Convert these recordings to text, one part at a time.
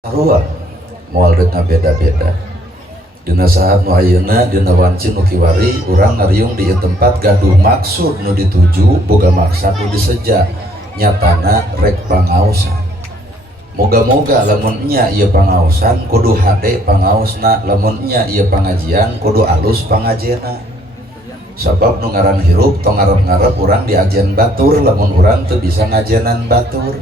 sarua moal redna beda-beda dina saat nu ayeuna dina wancin nu kiwari urang ngariung di tempat gaduh maksud nu dituju boga maksud nu diseja nyatana rek pangaosan moga-moga lamun nya ieu pangaosan kudu hade pangaosna lamun nya ieu pangajian kudu alus pangajena sabab nu ngaran hirup tong ngarep-ngarep urang diajen batur lamun urang teu bisa ngajenan batur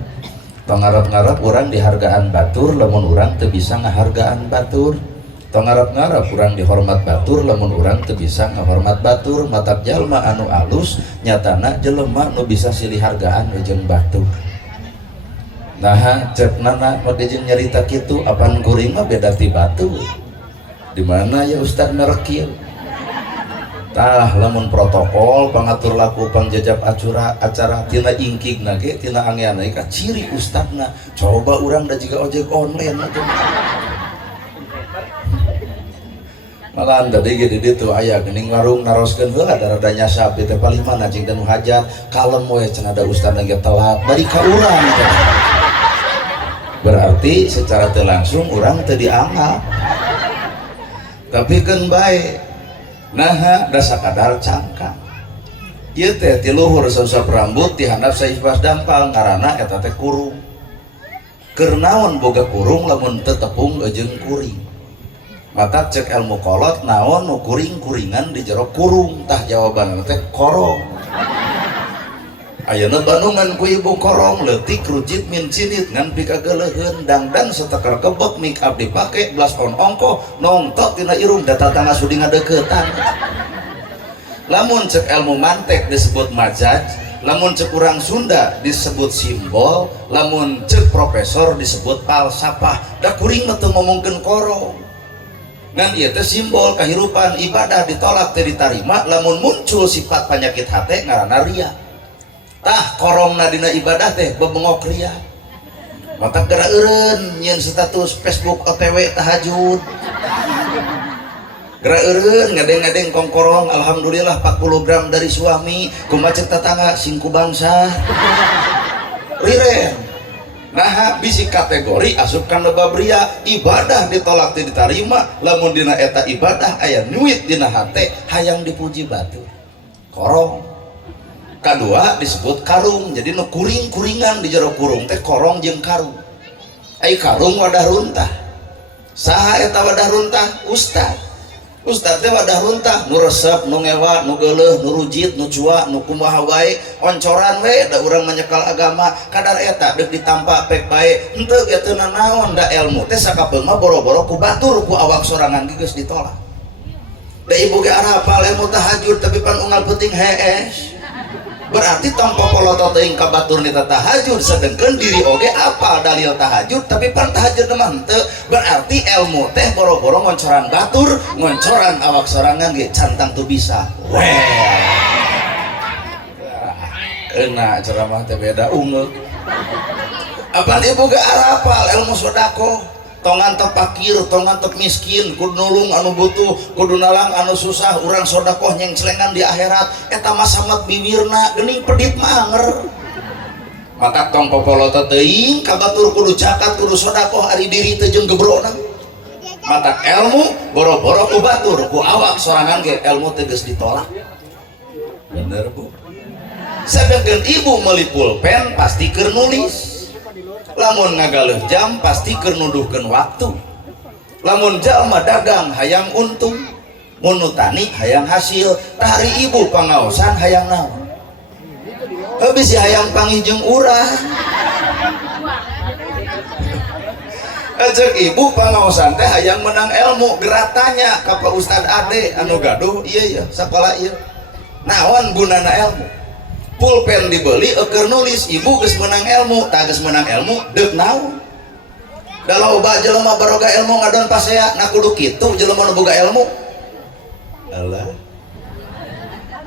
tong ngarep-ngarep urang dihargaan batur lamun urang teu bisa ngahargaan batur tong ngarep-ngarep urang dihormat batur lamun urang teu bisa ngahormat batur matak jalma anu alus nyatana jelema nu bisa silih hargaan jeung batur. Nah cepnana mod jeung nyarita kitu apan kuring mah beda ti batur di mana ya Ustaz merek kieu tah lamun protokol pangatur laku pangjajab acara tina ingkig nage tina angeana ka ciri ustadna coba urang da jiga ojek online malah tadi gede ditu aya geuning warung naroskeun heula rada nyasap teh paling mana cing dan hajat kalem we cenah da ustad lagi telat bari ka urang berarti secara teu langsung urang teu dianggap tapi keun bae nah da sakadar cangkang ieu teh ti luhur sausap rambut ti handap saibas dampal ngaranna eta teh kurung keur naon boga kurung lamun teu tepung jeung kuring mata cek ilmu kolot naon nu kuring-kuringan di jero kurung tah jawabanna teh korong ayeuna Bandungan ku ibu korong leutik rujit min cinit ngan pika geuleuheun dangdang satekar kebek mik abdi pake belas on ongko nongtok tina irung data tangga sudi ngadeuketan lamun cek ilmu mantek disebut majaj lamun cek urang Sunda disebut simbol lamun cek profesor disebut falsafah da kuring mah teu ngomongkeun korong ngan ieu teh simbol kahirupan ibadah ditolak teu ditarima lamun muncul sifat penyakit hate ngaranna ria tah korongna dina ibadah teh bebengok ria mata geura eureun nyieun status Facebook OTW tahajud geura eureun ngadeng-ngadeng kongkorong alhamdulillah 40 gram dari suami kumaha cek tetangga singku bangsa riren nah bisi kategori asup kana bab ria ibadah ditolak teu ditarima lamun dina eta ibadah aya nyuit dina hate hayang dipuji batu korong kadua disebut karung jadi nu kuring-kuringan di jero kurung teh korong jeung karung ai karung wadah runtah saha eta wadah runtah ustad teh wadah runtah nu resep nu ngewa nu geuleuh nu rujit nu cua nu kumaha wae oncoran we da urang menyekal agama kadar eta deuk ditampa pek bae henteu ge teu naon da ilmu teh sakapeung mah boro-boro ku batur ku awak sorangan geus ditolak da ibu ge arapal ilmu tahajud tapi pan unggal peuting hees berarti tanpa polotot teuing ka batur nita tahajud sedengkeun diri oge apal dalil tahajud tapi pan tahajud mah henteu berarti ilmu teh boro-boro ngoncoran batur ngoncoran awak sorangan ge cantang tuh bisa enak ceramah teh beda ungeuk apal ibu ge arapal ilmu sodako tongan tep fakir tongan tep miskin kudu nulung anu butuh kudu nalang anu susah urang sodakoh nyengcelengan di akhirat eta mah samet bibirna geuning pedit mah anger maka tong popolota teuing ka batur kudu cakat kudu sodakoh ari diri teh jeung gebrona mata ilmu boro-boro ku batur ku awak sorangan ge ilmu teh geus ditolak bener Bu sedangkeun ibu meuli pulpen pasti keur nulis lamun ngagaleuh jam pasti keur nuduhkeun waktu lamun jalma dagang hayang untung mun tani hayang hasil tah hari ibu pangaosan hayang naon heuh si hayang panggih jeung urang ajak ibu pangaosan teh hayang menang ilmu geratanya ka Pak Ustad Ade anu gaduh ieu sakola ieu naon gunana ilmu pulpen dibeli keur nulis ibu geus menang ilmu tah geus menang ilmu deuk naon da loba jelema baroga ilmu ngadon pasea na kudu kitu jelema nu boga ilmu alah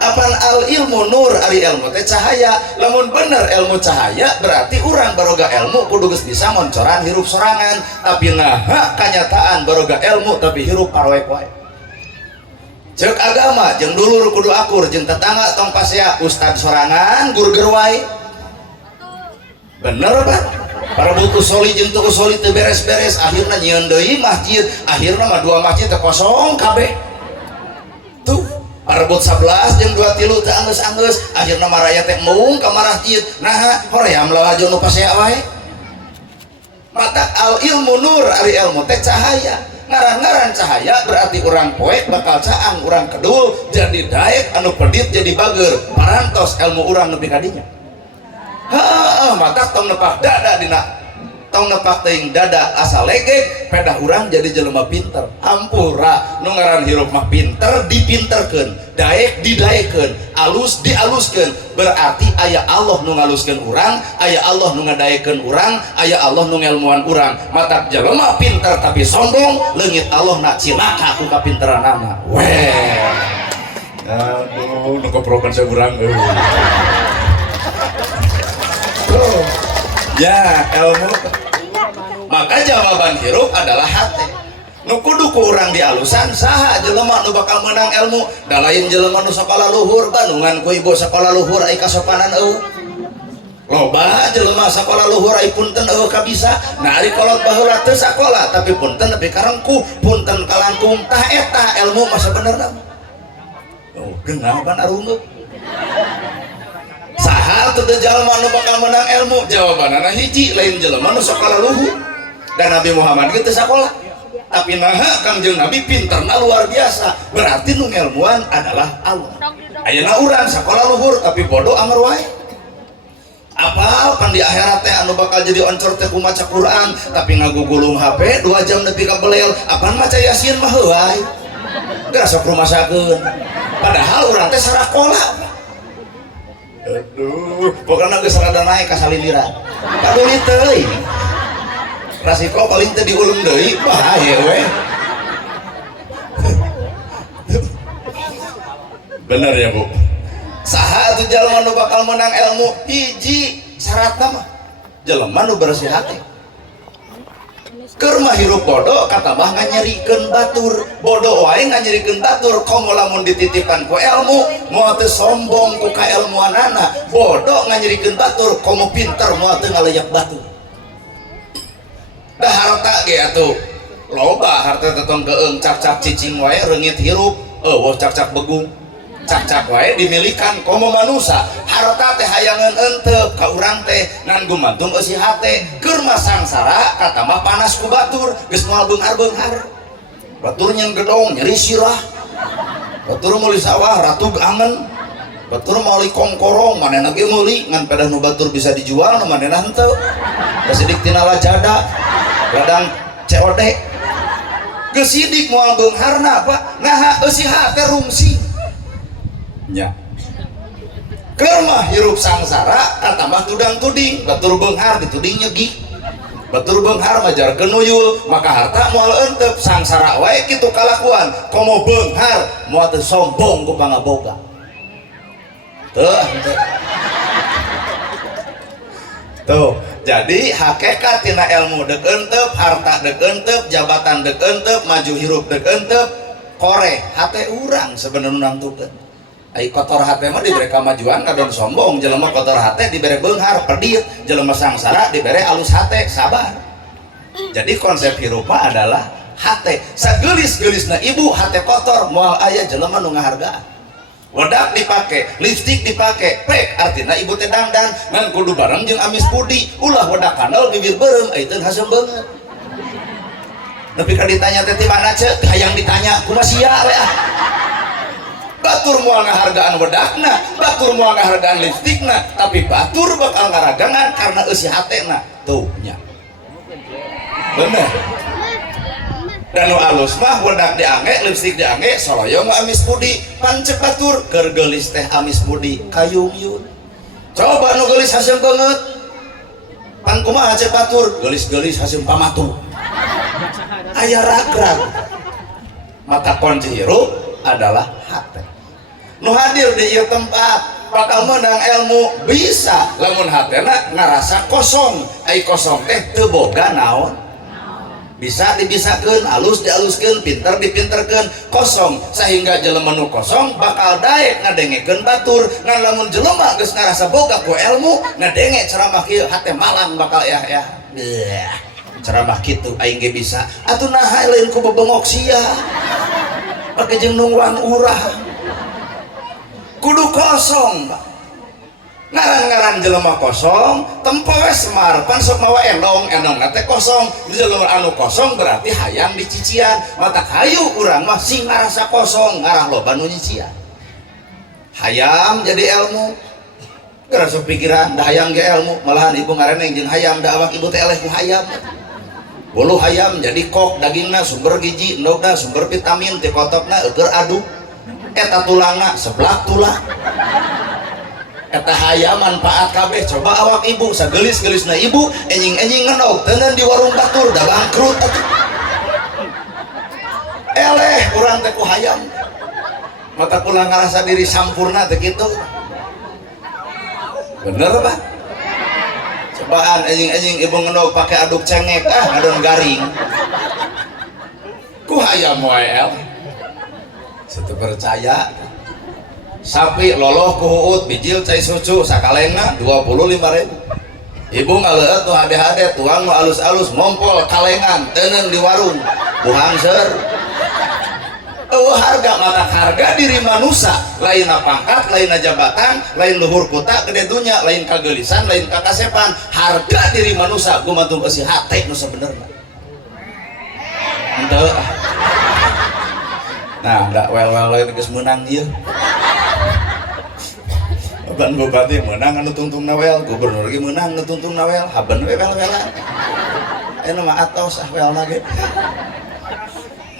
apan al ilmu nur ari ilmu teh cahaya lamun bener ilmu cahaya berarti urang baroga ilmu kudu geus bisa ngoncoran hirup sorangan tapi naha kanyataan baroga ilmu tapi hirup parwek wae cek agama jeung dulur kudu akur jeung tetangga tong pasea ustad sorangan gur-gur wae bener Pak para butuh usoli jeung teu usoli teu beres-beres akhirna nyieun deui masjid akhirna mah 2 masjid teh kosong kabeh tuh parebut 11 jeung 2 3 teu anggeus-anggeus akhirna maraya teh meung ka masjid nah hoream lawajo nu pasea wae mata al ilmu nur ari ilmu teh cahaya ngaran-ngaran cahaya berarti orang poek bakal caang orang kedul jadi daek anu pedit jadi bager parantos ilmu orang nepi kadinya mata tong nepak dada dina tong nepak teuing dada asa legek pedah urang jadi jelema pinter hampura nu ngaran hirup mah pinter dipinterkeun daek didaekeun alus dialuskeun berarti aya Allah nu ngaluskeun urang aya Allah nu ngadaekeun urang aya Allah nu ngelmuan urang mata jelema pinter tapi sombong leungit Allah na cilaka ku kapinteranana weh aduh nu keprokan saya urang ya ilmu maka jawaban hirup adalah hati nu kudu ku urang dialusan saha jelema nu bakal menang ilmu da lain jelema nu sakola luhur Bandungan ku ibu sakola luhur ai kasopanan eueuh loba jelema sakola luhur ai punten eueuh kabisa nah ari kolot baheula teu sakola tapi punten nepi karengku punten kalangkung tah eta ilmu mah sabenerna oh geunah kan arungeup saha teu jalma nu bakal menang ilmu jawabanana hiji lain jelema nu sakola luhur dan Nabi Muhammad teu sakola tapi naha Kangjeng Nabi pinterna luar biasa berarti nu ngelmuan adalah Allah ayeuna urang sakola luhur tapi bodoh amar wae apal pan di akhirat teh anu bakal jadi oncor teh ku maca Quran tapi ngagugulung HP 2 jam nepi ka belel apaan maca Yasin mah heuai geus sok rumasakeun padahal urang teh sarakola aduh pokoknya geus rada naik ka saliliran kaduli teuing rasiko paling teu diulung deui bahaya we bener ya Bu saha atuh jalma nu bakal menang ilmu hiji syaratna mah jalma nu bersih hati keur mah hirup bodoh katambah nganyerikeun batur bodoh wae nganyerikeun batur komo lamun dititipan ku ilmu moal teu sombong ku kailmuanana bodoh nganyerikeun batur komo pinter moal teu ngaleyak batur dah harta ge atuh loba harta tetong keung cak-cak cicing wae reungit hirup eueuh cak-cak begung cak-cak wae dimilikan komo manusia harta teh hayangan henteu ka urang teh ngan gumantung eusi hate keur mah sangsara katambah panas ku batur geus moal beunghar-beunghar batur nyen gedong nyeri sirah batur meuli sawah ratu angen batur meuli kongkorong manehna ge meuli ngan pedah nu batur bisa dijual nu manehna henteu kasidik tina lajada ladang COD geus sidik moal beungharna apa naha eusi hate rungsing nya keur mah hirup sangsara katambah tudang tuding batur beunghar dituding nyegi batur beunghar majarkeun nuyul maka harta moal euteup sangsara wae kitu kalakuan komo beunghar moal teu sombong ku pangaboga tuh jadi hakikat tina ilmu deuk euteup harta deuk euteup jabatan deuk euteup maju hirup deuk euteup koreh hate urang sebenarnya nangtukeun ai kotor hate mah dibere kamajuan kadon sombong jelema kotor hate dibere beunghar pedit jelema sangsara dibere alus hate sabar jadi konsep hirup mah adalah hate sagelis-gelisna ibu hate kotor moal aya jelema nu ngahargaan wedak dipake lipstik dipake pek artina ibu teh dandan ngan kudu bareng jeung amis pudi ulah wedak kandel bibir beureum ai teu hasem beungeut nepi ka ditanya teh ti mana ceuk hayang ditanya kumaha sia we ah batur moal ngahargaan wedakna batur moal ngahargaan lipstikna tapi batur bakal ngaragangan karena eusi hatena tuh nya bener dan nu alus mah wedak diangge lipstik diangge soloyong amis pudi pancek batur keur geulis teh amis pudi kayung yun coba nu geulis hasem beungeut pan kumaha cek batur geulis-geulis hasem pamatu aya ragrag maka kunci hirup adalah hate nu hadir di ieu tempat bakal menang ilmu bisa lamun hatena ngarasa kosong ai kosong teh teu boga naon bisa dibisakeun alus dialuskeun pinter dipinterkeun kosong sehingga jelema nu kosong bakal daek ngadengekeun batur ngan lamun jelema geus ngarasa boga ku ilmu ngadenge ceramah kieu hate malang bakal ya ceramah gitu aing ge bisa atuh naha lain ku bebengok sia pake jeung nungguan urang kudu kosong Pak ngaran-ngaran jelema kosong tempoe semar pan sok mawa endong teh kosong jelema anu kosong berarti hayang dicician mata hayu urang mah sing ngarasa kosong ngarah loba nu nyician hayam jadi ilmu ngerasa pikiran dah hayam ge ilmu malahan ibu ngareneng jeung hayam da awak ibu teh eleh ku hayam bulu hayam jadi kok dagingna sumber gizi endogna sumber vitamin teh kotokna eueur adu eta tulangna sebelah tulang eta hayam manfaat kabeh coba awak ibu sagelis-gelisna ibu enjing-enjing ngenog teuneun di warung batur da bangkrut atuh eleh urang teh ku hayam mata kula ngarasa diri sampurna teh kitu bener Pak cobaan enjing-enjing ibu ngenog pake aduk cengek ngadon garing ku hayam wae setu percaya sapi loloh ku huut bijil cai sucu sakalengna 25.000 ibu ngaleut tuh hade-hade tuang nu alus-alus mompol kalengan teuneuh di warung buhang seur harga mata harga diri manusia lain pangkat lain jabatan lain luhur kota gede dunya lain kagelisan lain kakasepan harga diri manusia gumantung isi hate nu sabenerna henteu nah ndak wel-wel lain geus meunang ieu ban bupati menang anu tungtung nawel gubernur ge menang anu tungtung nawel haben we wel-welan anu mah atos welna ge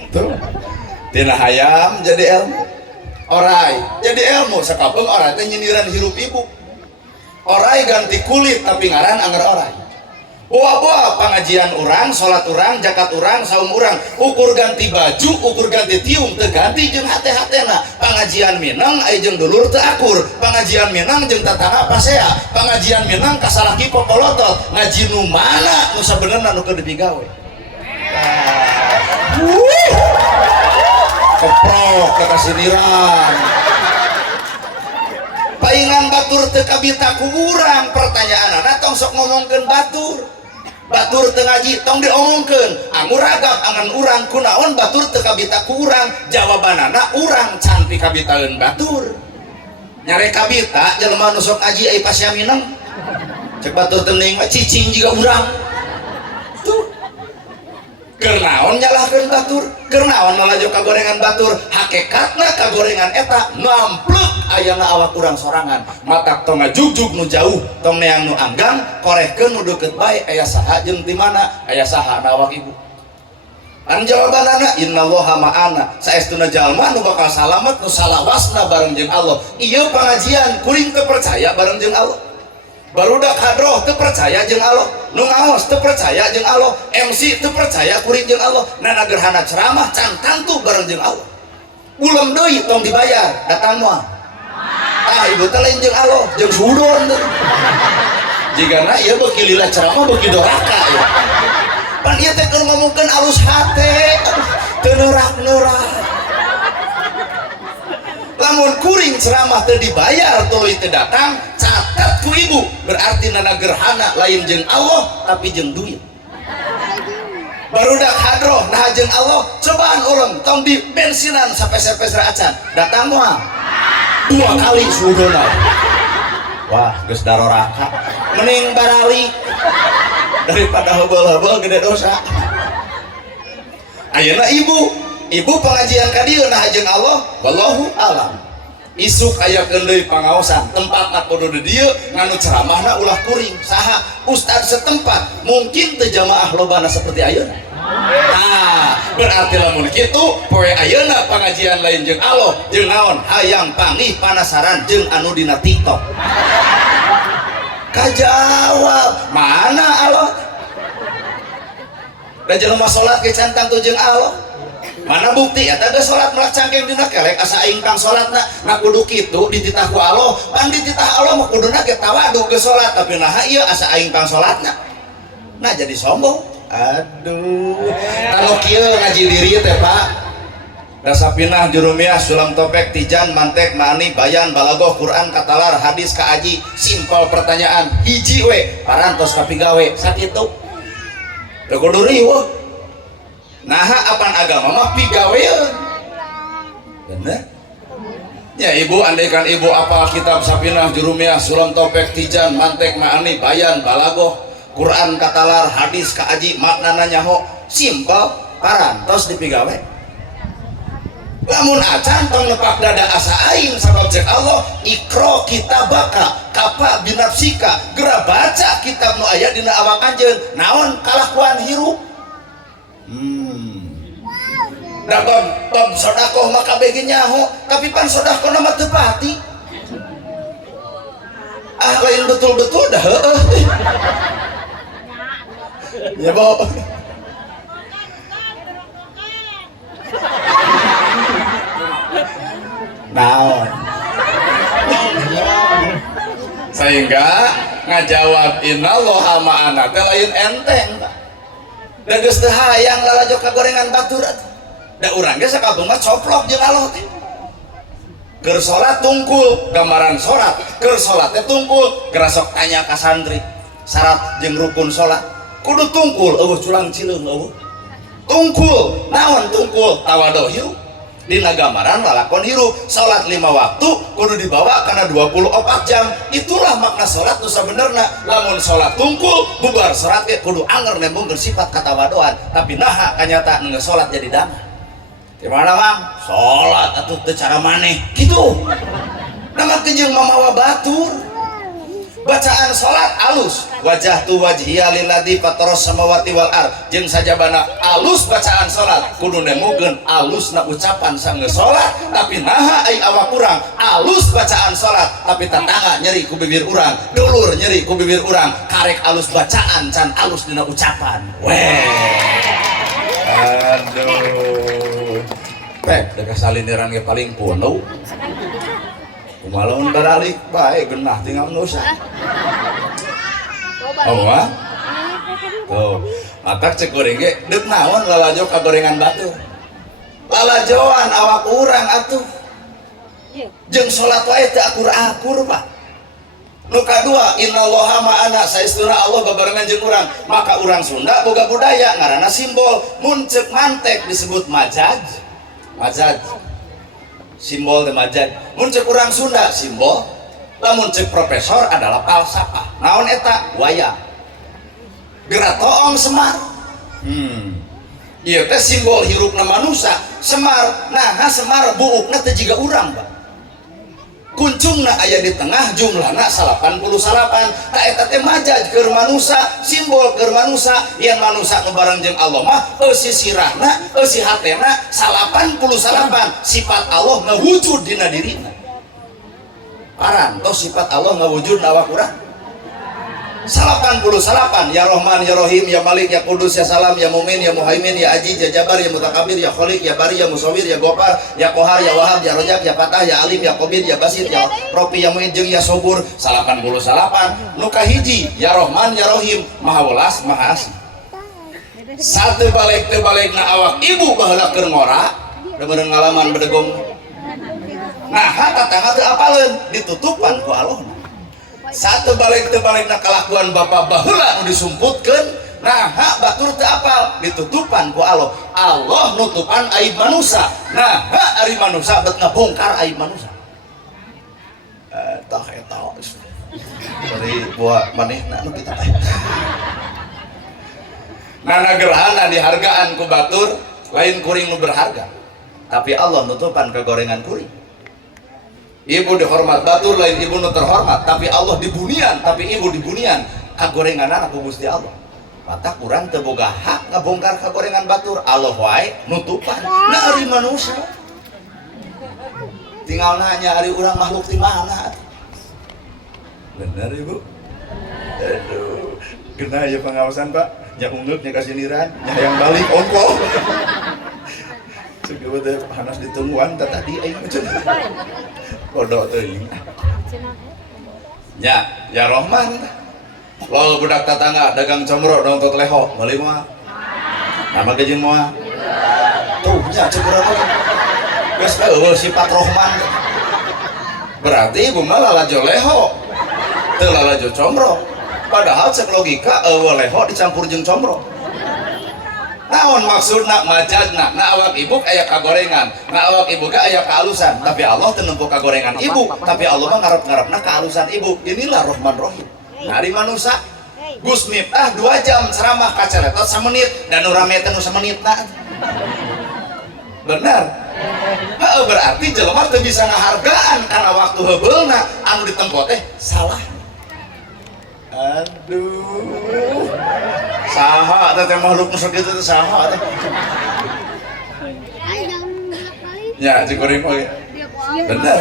tuh tina hayam jadi ilmu orai jadi ilmu sakabeung orai teh nyindiran hirup ibu orai ganti kulit tapi ngaran anggar orai buah pengajian urang salat urang zakat urang saum urang ukur ganti baju ukur ganti tiung teu ganti jeung hate-hatena pengajian minang aya jeung dulur teu akur pengajian minang jeung tatangga pasea pengajian minang kasalaki popolotot ngaji nu mana nu sabenerna nu keur digawe keprok kekasiniran paingan batur teu kabita ku urang pertanyaanana tong sok ngomongkeun batur teu ngaji tong diomongkeun anggur ragap angan urang kunaon batur teu kabita ku urang jawabanana urang can pikabitaeun batur nyare kabita jelema nu sok ngaji ai pasya mineng cek batur teu mending cicing jiga urang tuh kernaon nyalahkeun batur kernaon nalajo kagorengan batur hakikatna kagorengan eta nampluk ayana awak urang sorangan mata tong ngajugjug nu jauh tong neang nu anggang korehkeun nu deukeut bae aya saha jeung di mana aya saha na awak ibu an jawabanana innallaha ma'ana saestuna jalma nu bakal salamet nu salawasna bareng jeung Allah ieu pengajian kuring teu percaya bareng jeung Allah barudak hadroh teu percaya jeung Allah nu ngaos teu percaya jeung Allah MC teu percaya kuring jeung Allah nana gerhana ceramah can tantu bareng jeung Allah ulam deui tong dibayar datang moal ibu teh lain jeung Allah jeung sudon jigana ieu beuki lila ceramah beuki doraka ya pan ieu teh keur ngomongkeun alus hate teu neurak-neurak lamun kuring ceramah teu dibayar tuluy teu datang catat ku ibu berarti nana gerhana lain jeung Allah tapi jeung duit barudak hadroh nah jeung Allah cobaan urang tong di bensinan sapeser-peser acan datang moal 2 kali sudona wah geus daroraka mending barali daripada hobol-hobol gede dosa ayeuna ibu pengajian ka dieu nah jeung Allah wallahu alam isuk ayakeun deui pangaosan tempatna kudu di dieu nganu ceramahna ulah kuring saha ustad setempat mungkin teu jamaah lobana seperti ayeuna nah berarti lamun kitu poe ayeuna pengajian lain jeung Allah jeung naon hayang panggih panasaran jeung anu dina TikTok kajawab mana Allah da jelema salat ge cantang tu jeung Allah mana bukti eta geus salat melak cangkeng dina kelek asa aing kang salatna na kudu kitu dititah ku Allah pan dititah Allah mah kuduna ge tawadu geus salat tapi naha ieu asa aing kang salatna nah jadi sombong aduh kalau kieu ngaji diri teh Pak dasapinah jurumiah sulam topek tijan mantek mani bayan balagoh Quran katalar hadis kaaji simpel pertanyaan hiji we parantos kapigawe sakitu teu kudu riweuh. Naha apan agama mah pigaweun. Bener? Ya ibu, andaikan ibu apal kitab Sapinah, Jurumiyah, Sulam Topek, Tijan, Mantek, Ma'ani, Bayan, Balagoh, Quran, Katalar, hadis, kaaji, maknana nyaho, simpel, parantos dipigawe. Lamun acan tong nepak dada asa aing sabab cek Allah ikro kitabaka kapa binafsika gera baca kitab nu aya dina awak anjeun naon kalakuan hirup. Da bab sodakoh maka bege nyaho tapi pan sodakoh mah teu pati. Lain betul-betul dah heueuh. Ya Bo. Naon sehingga ngajawab innallaha ma'ana teh lain enteng da geus teu hayang lalajo kagorengan batur da urang ge sakabung mah coplok jeung Allah teh keur salat tungkul gambaran salat keur salat teh tungkul geura sok tanya ka santri syarat jeung rukun salat kudu tungkul eueuh culang cileung eueuh tungkul naon tungkul tawadhu hirup dina gambaran lalakon hirup salat 5 waktu kudu dibawa karena 24 jam itulah makna salat nu sabenerna lamun salat tungkul bubar salat ge kudu anger nembungkeun sifat katawadoan tapi naha kanyata nu salat jadi dana di mana Mang salat atuh teu cara maneh kitu nama kejeung mamawa batur bacaan salat alus wajah tu wajhiya lilladzi fataras samawati wal ard jeung sajabana alus bacaan salat kudu nemukeun alusna ucapan sanggeus salat tapi naha ai awak urang alus bacaan salat tapi tatangga nyeri ku bibir urang dulur nyeri ku bibir urang karek alus bacaan can alus dina ucapan weh aduh pek deuk salindiran ge paling puneuh kumalun baralik bae genah tinggal nusa. Oh, tuh, maka cek goreng ge deuk naon lalajo kagorengan batur. Lalajoan awak urang atuh. Jeung salat wae teu akur-akur, Pak. Nu kadua, innallaha ma'ana saestuna Allah babarengan jeung urang. Maka urang Sunda boga budaya ngaranna simbol. Mun ceuk mantek disebut majaj. Majaj. Simbol teh majaj. Mun ceuk urang Sunda simbol, lamun ceuk profesor adalah falsafah. Naon eta? Wayang. Geura toong Semar. Ieu teh simbol hirupna manusia. Semar, nah Semar buukna teh jiga urang, Pak. Kuncungna aya di tengah jumlahna 88. Ta eta teh majaj keur manusia, simbol keur manusia. Yen manusia nu bareng jeung Allah mah eusi sirahna, eusi hatena 88. Sifat Allah ngawujud dina dirina. Parantos sifat Allah ngawujud awak urang. 88 ya Rahman ya Rahim ya Malik ya Kudus ya Salam ya Mumin ya Muhaimin ya Aziz ya Jabar ya Mutakabir ya Khaliq ya Bari ya Musawwir ya Ghaffar ya Qahar ya Wahab ya Rajab ya Fatah ya Alim ya Qabir ya Basit ya Rofi ya Mu'in jeung ya Subur 88 nu kahiji ya Rahman ya Rahim Maha Welas Maha Asih. Satu balik teu balikna awak ibu baheula keur ngora deumeureun ngalaman bedegong. Nah tatangga teu apaleun ditutupan ku Allah. Satu balik tebalikna kalakuan bapak baheula nu disumputkeun nah batur teu apal ditutupan ku Allah. Allah nutupan aib manusia. Nah ari manusia bet ngabongkar aib manusia. Tah eta dari buah manehna nu kita teh. Nana gerhana dihargaan ku batur lain kuring nu berharga. Tapi Allah nutupan kagorengan kuring. Ibu dihormat batur lain ibu nu terhormat tapi Allah dibunian tapi ibu dibunian kagorenganan aku Gusti Allah patah kurang teu boga hak ngabongkar kagorengan batur Allah wae nutupan na ari manusia tinggal nanya ari urang makhluk ti mana bener ibu aduh kena ya pengawasan Pak nya ungeuk nya kasiniran nya yang balik ongko segala teh panas ditungguan tadi aing macam bodoh teuing nya ya Rahman lol budak tatangga dagang comro dong tot leho meuli moal nama gejeun moal tuh nya ceuk urang geus eueuh sifat Rahman berarti ibu mah lalajo leho teu lalajo comro padahal cek logika eueuh leho dicampur jeung comro naon maksudna majadna na awak ibu aya kagorengan na awak ibu ga aya kehalusan tapi Allah teu nempo kagorengan ibu tapi Allah mah ngarep-ngarepna kehalusan ibu. Inilah Rahman Rahim. Hari manusia Gus Miftah 2 jam ceramah kaceletot samenit dan urang teh nu samenitna. Benar. Berarti jelema teu bisa ngahargaan karena waktu heubeulna anu ditempo teh salah. Aduh. Saha teh makhluk nu sakitu teh saha teh. Ya, cikuring oge. Benar.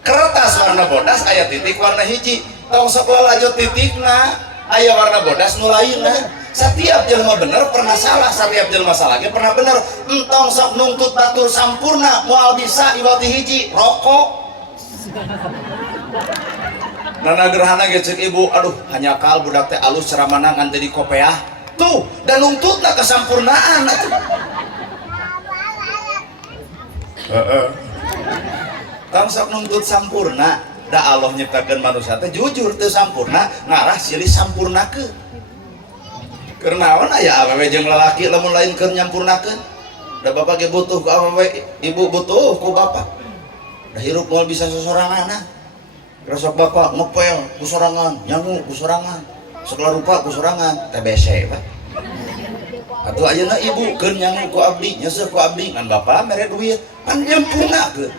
Kertas warna bodas aya titik warna hiji. Tong sok lanjut titikna aya warna bodas nu lainna. Setiap jelema bener pernah salah, setiap jelema salah ge pernah bener. Entong sok nuntut batur sampurna moal bisa iwati hiji rokok. Nana gerhana ge ceuk ibu, aduh hanya kal budak teh alus ceramana ngan jadi kopeah. Tuh, dan nuntutna kesampurnaan atuh. Tong sok nuntut sampurna, da Allah nyiptakeun manusia teh jujur teu sampurna, ngarah silih sampurnakeun. Kernaon aya awewe jeung lalaki lamun lain keur nyampurnakeun. Da bapak ge butuh ku awewe, ibu butuh ku bapak. Da hirup moal bisa sosoranganna. Resok bapak ngepel ku sorangan, nyangu ku sorangan, segala rupa ku sorangan, TBC Pak. Atuh ayeuna ibu keur nyangu ku abdi, nyeuseuk ku abdi ngan bapak mere duit, pan nyampurnakeun.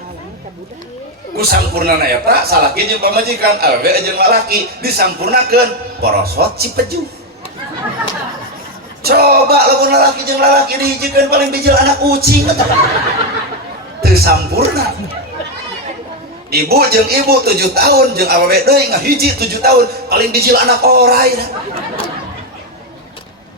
Ku sampurnana eta salaki jeung pamajikan, awewe jeung lalaki disampurnakeun borosot Cipeju. Coba lamun lalaki jeung lalaki dihijikeun paling bijil anak kucing eta. Teu sampurna. Ibu jeung ibu 7 tahun jeung awewe deui ngahiji 7 tahun paling bijil anak orai.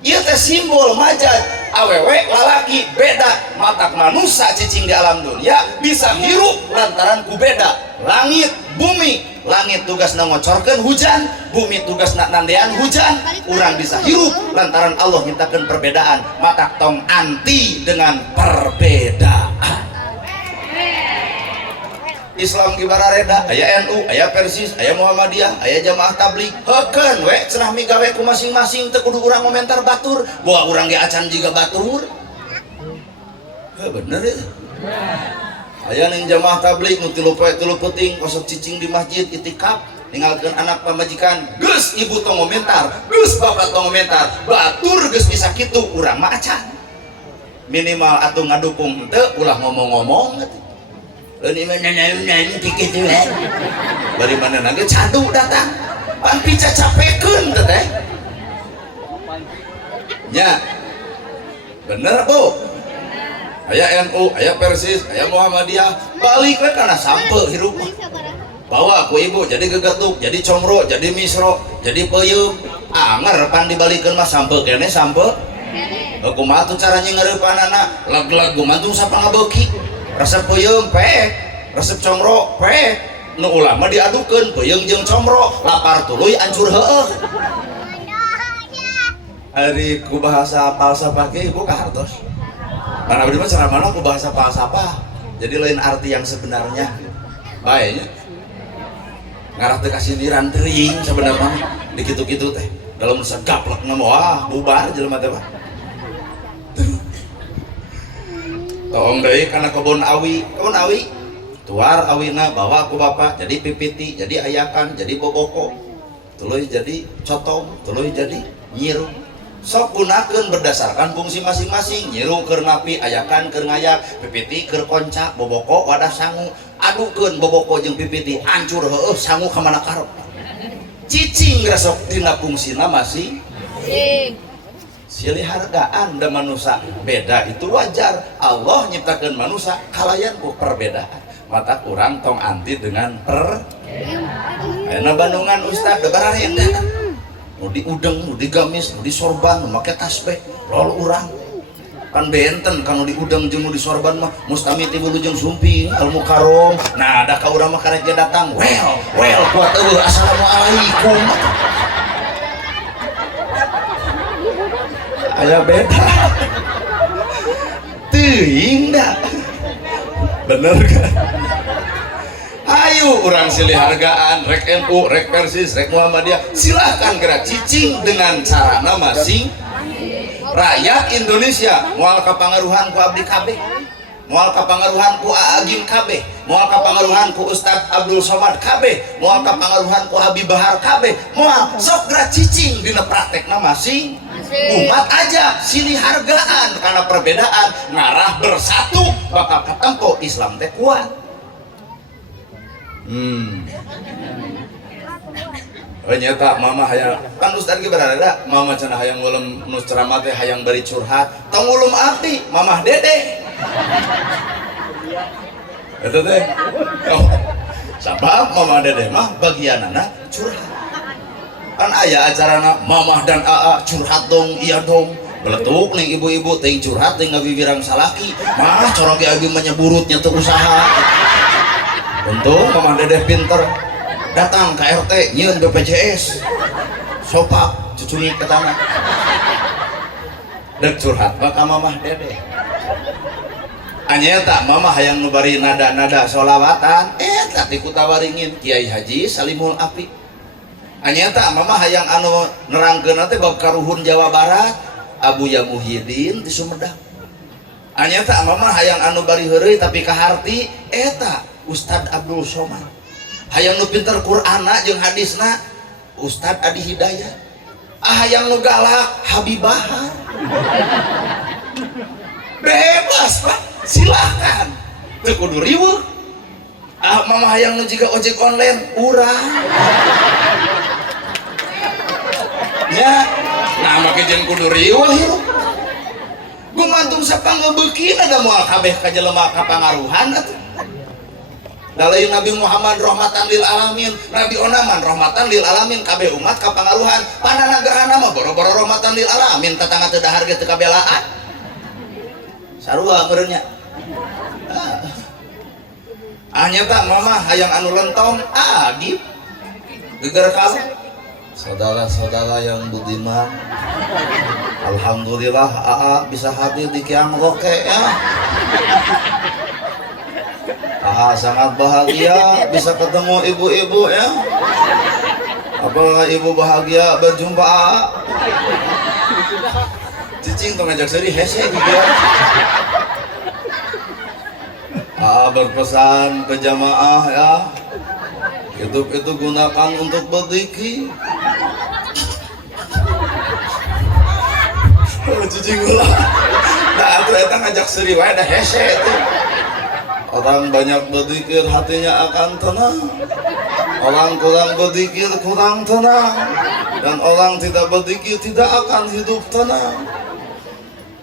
Ieu teh simbol majad awewe lalaki beda matak manusia cicing di alam dunia bisa hirup lantaran ku beda langit bumi. Langit tugasna ngocorkeun hujan, bumi tugasna nandean hujan. Urang bisa hirup lantaran Allah nyiptakeun perbedaan. Matak tong anti dengan perbedaan. Islam kibara reda, aya NU, aya Persis, aya Muhammadiyah, aya Jamaah Tabligh. Heukeun we cenah migawe ku masing-masing teu kudu urang komentar batur. Boa urang ge acan jiga batur. Bener ya. Aya ning Jamaah Tabligh nu 3 poe 3 peuting kosok cicing di masjid itikaf ninggalkeun anak pamajikan. Geus ibu tong komentar, geus bapak tong komentar. Batur geus bisa kitu urang mah acan. Minimal atuh ngadukung henteu ulah ngomong-ngomong. Ini mana nanya kikitu we. Bari manehna ge cadu datang. Pan pica capekeun teh teh. Nya. Bener Bu. Aya NU, aya Persis, aya Muhammadiyah, balik we kana sampe hirup. Bawa ku ibu jadi gegetuk, jadi comro, jadi misro, jadi peuyeum. Anger pan dibalikeun mah sampe kene sampe. Kumaha tuh caranya ngeureupannana? Leg-leg gumantung sapa ngabeuki. Resep peuyeum pek, resep comro pek. Nu ulama diadukeun peuyeum jeung comro, lapar tuluy ancur heueuh. Ari ku bahasa falsafah ge ibu kahartos. Karena abdi mah ceramahna ku bahasa falsafah. Jadi lain arti yang sebenarnya. Baiknya. Ngarah teu kasindiran teuing sebenarnya dikitu-kitu teh. Dalam nusa gaplek na wah bubar jelema teh mah. Toong deui kana kebun awi, tuar awina bawa ku bapak jadi pipiti, jadi ayakan, jadi boboko, tuluy jadi cotong, tuluy jadi nyiru. Sok gunakeun berdasarkan fungsi masing-masing. Nyiru keur napi, ayakan keur ngayak, pipiti keur konca, boboko wadah sangu. Adukeun boboko jeung pipiti hancur heueuh sangu ka mana karep. Cicing resok dina fungsina masing. Silih hargaan da manusia beda itu wajar. Allah nyiptakeun manusia kalayan ku perbedaan. Mata kurang tong anti dengan Ayeuna Bandungan ustad da barareda. Nu di udeng, nu di gamis, nu di sorban, nu make tasbih, lol urang. Kan benten kanu di udeng jeung nu di sorban mah mustamiti bulu jeung sumping ilmu karom. Nah, da ka urang mah karek datang. Well, kuat eueuh assalamualaikum. Aya beda. Teuing da. Bener kan? Ayo orang silih hargaan, rek NU, rek Persis, rek Muhammadiyah. Silahkan gerak cicing dengan carana masing. rakyat Indonesia moal kapangaruhan ku abdi kabeh, moal kapangaruhan ku Aagim kabeh, moal kapangaruhan ku Ustadz Abdul Somad kabeh, moal kapangaruhan ku Habib Bahar kabeh, moal sok gerak cicing dina praktekna masing umat aja silih hargaan karena perbedaan ngarah bersatu bakal ketempo Islam teh kuat. Nyata mama hayang kan Ustad ge berada mama cenah hayang ngulum nu ceramah teh hayang bari curhat tong ngulum abdi mamah dede eta teh oh sabab mama dede mah bagianana curhat kan aya acarana mamah dan aa curhat dong iya dong beletuk nih ibu-ibu teuing curhat teuing ngabibirang salaki mah corong ge abi menyeburutnya teu usaha. Untung mamah dede pinter datang ke RT nyieun BPJS sopak cucungi ke tanah dek curhat maka mamah dede anyata mamah hayang nubari nada-nada solawatan tadi kutawaringin Kiai Haji Salimul Api anyata mamah hayang anu nerangkeun teh bab karuhun Jawa Barat Abuya Muhyiddin di Sumedang anyata mamah hayang anu bari heureuy tapi kaharti eta Ustadz Abdul Somad hayang nu pinter Qur'ana jeung hadisna Ustadz Adi Hidayat hayang nu galak Habib Bahar bebas Pak silakan teu kudu riweuh mama hayang nu jiga ojek online urang nya nah make jeung kudu riweuh hirup gumantung sapangeubeukina da moal kabeh ka jelema kapangaruhan atuh dalayu Nabi Muhammad rahmatan lil alamin Nabi onaman rahmatan lil alamin kabeh umat kapangaruhan panana gerhana mah boro-boro rahmatan lil alamin tatangga teu dahar ge teu kabelaan sarua meureunnya nyata mama hayang anu lentong Agib geger kalu saudara-saudara yang budiman alhamdulillah aa bisa hadir di Kiang Roke ya. Sangat bahagia bisa ketemu ibu-ibu ya. Apakah ibu bahagia berjumpa cicing tuh ngajak seri hese gitu ya. Berpesan ke jamaah ya, hidup itu gunakan untuk berzikir. Cicing ulah nah itu eta ngajak seri wae dah hese itu. Orang banyak berzikir hatinya akan tenang, orang kurang berzikir kurang tenang, dan orang tidak berzikir tidak akan hidup tenang.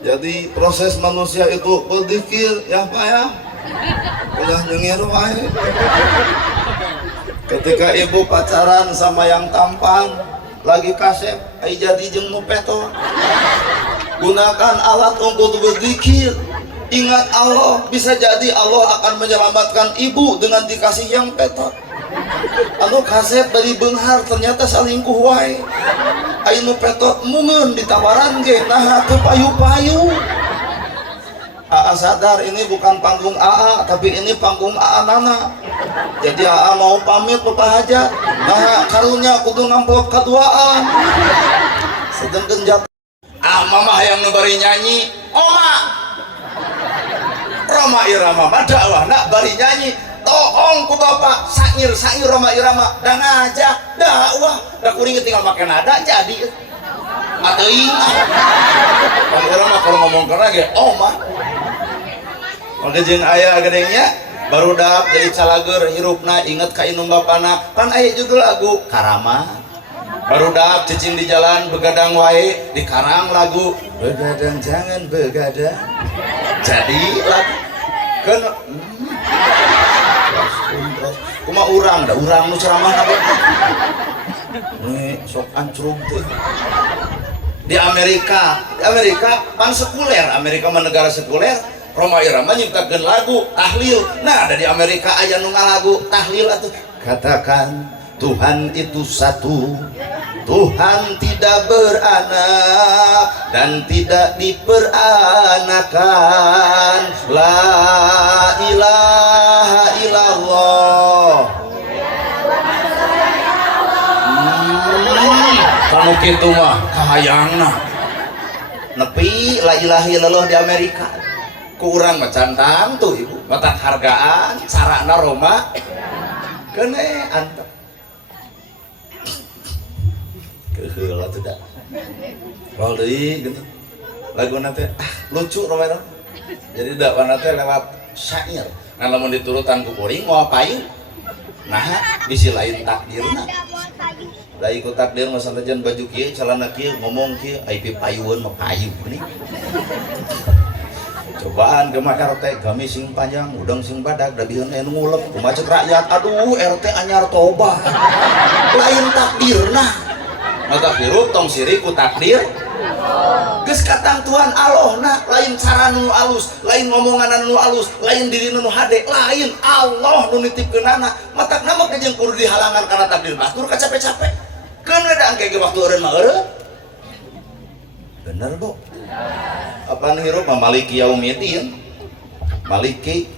Jadi proses manusia itu berzikir ya Pak ya, udah nyengir wae. Ketika ibu pacaran sama yang tampan lagi kasep ai jadi jeung nu peto, gunakan alat untuk berzikir. Ingat Allah, bisa jadi Allah akan menyelamatkan ibu dengan dikasih yang petot. Anu kasep dari beunghar ternyata salingkuh wae. Ainu petot mungeun ditawaran ge nah teu payu-payu. Aa sadar ini bukan panggung Aa tapi ini panggung Aa Nana. Jadi Aa mau pamit bapak hajat. Nah karunya kudu ngamplop kaduaan. Sedengkeun jatuh. Mama hayang nu bari nyanyi, Oma. Roma Irama dakwah nak bari nyanyi toong ku bapak sair Roma Irama dan ngajak dakwah da kuring tinggal make nada jadi ateuing Roma Irama kalau ngomong karena ge omah maka jeung aya gedengnya baru dap jadi calager hirupna inget ka inung bapana kan aya judul lagu Karama baru dap cicing di jalan begadang wae di karang lagu begadang jangan begadang jadi lagu kan kuma urang da urang nu ceramah apa sok ancrung teh di Amerika pan sekuler Amerika mah negara sekuler Roma Irama nyiptakeun lagu tahlil nah dari Amerika aya nu ngalagu tahlil atuh katakan Tuhan itu satu, Tuhan tidak beranak dan tidak diperanakan. La ilaha illallah. Kamu kitu mah kahayangna. nepi la ilaha illallah di Amerika ku urang macantang tuh ibu mata hargaan sarana Roma kene anta keheula teh da roh deui gitu lagu nanti lucu Romero jadi dakwah nanti lewat syair nah lamun diturutan ku kuring mau apain nah bisi lain takdirna da ikut takdir mah santajan baju kieu celana kieu ngomong kieu ai pipayueun mah payu nih cobaan ke RT kami sing panjang udang sing badak da bieun anu ngulep kumaha ceuk rakyat aduh RT anyar tobat lain takdirna mata hirup tong siri ku takdir geus katang Tuhan Allah na lain cara nu alus lain ngomongan nu alus lain diri nu hade lain Allah nu nitipkeunana matak nama jeung kudu dihalangan karena takdir batur capek-capek keun da angke ge waktu eureun mah eureun bener Bu apaan hirup mah maliki yaumidin maliki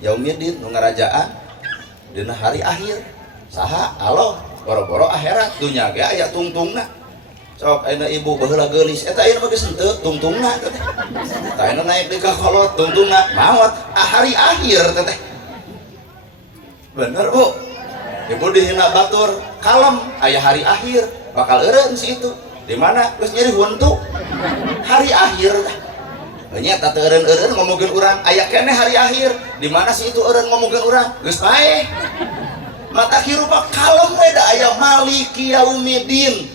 yaumidin nu ngarajaan dina hari akhir saha Allah boro-boro akhirat dunya ge aya tungtungna sok ayeuna ibu baheula geulis eta ayeuna mah geus henteu tungtungna teh tah ayeuna naik di kakolot tungtungna maot hari akhir teh bener Bu ibu dihina batur kalem aya hari akhir bakal eureun si itu di mana geus nyeri huntu hari akhir teh nya tah teu eureun ngomongkeun urang aya keneh hari akhir di mana si itu eureun ngomongkeun urang geus bae mata hirup kalem we da aya maliki yaumidin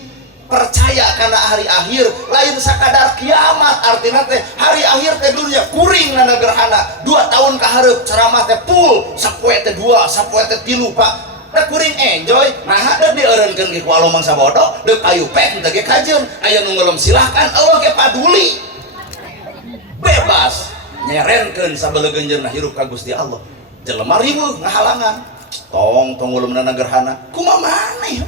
percaya karena hari akhir lain sakadar kiamat artinya teh hari akhir teh dunia kuring nana gerhana 2 tahun ka hareup ceramah teh full sapoe teh 2 sapoe teh 3 Pak da kuring enjoy nah da dieureunkeun ge ku alomang sabodo deuk ayu pek teh ge kajeun aya nu ngelem silahkan Allah ge paduli bebas nyerenkeun sabeulegeunjeunna hirup ka Gusti Allah jelema riweuh ngahalangan tong ulumna gerhana kumaha maneh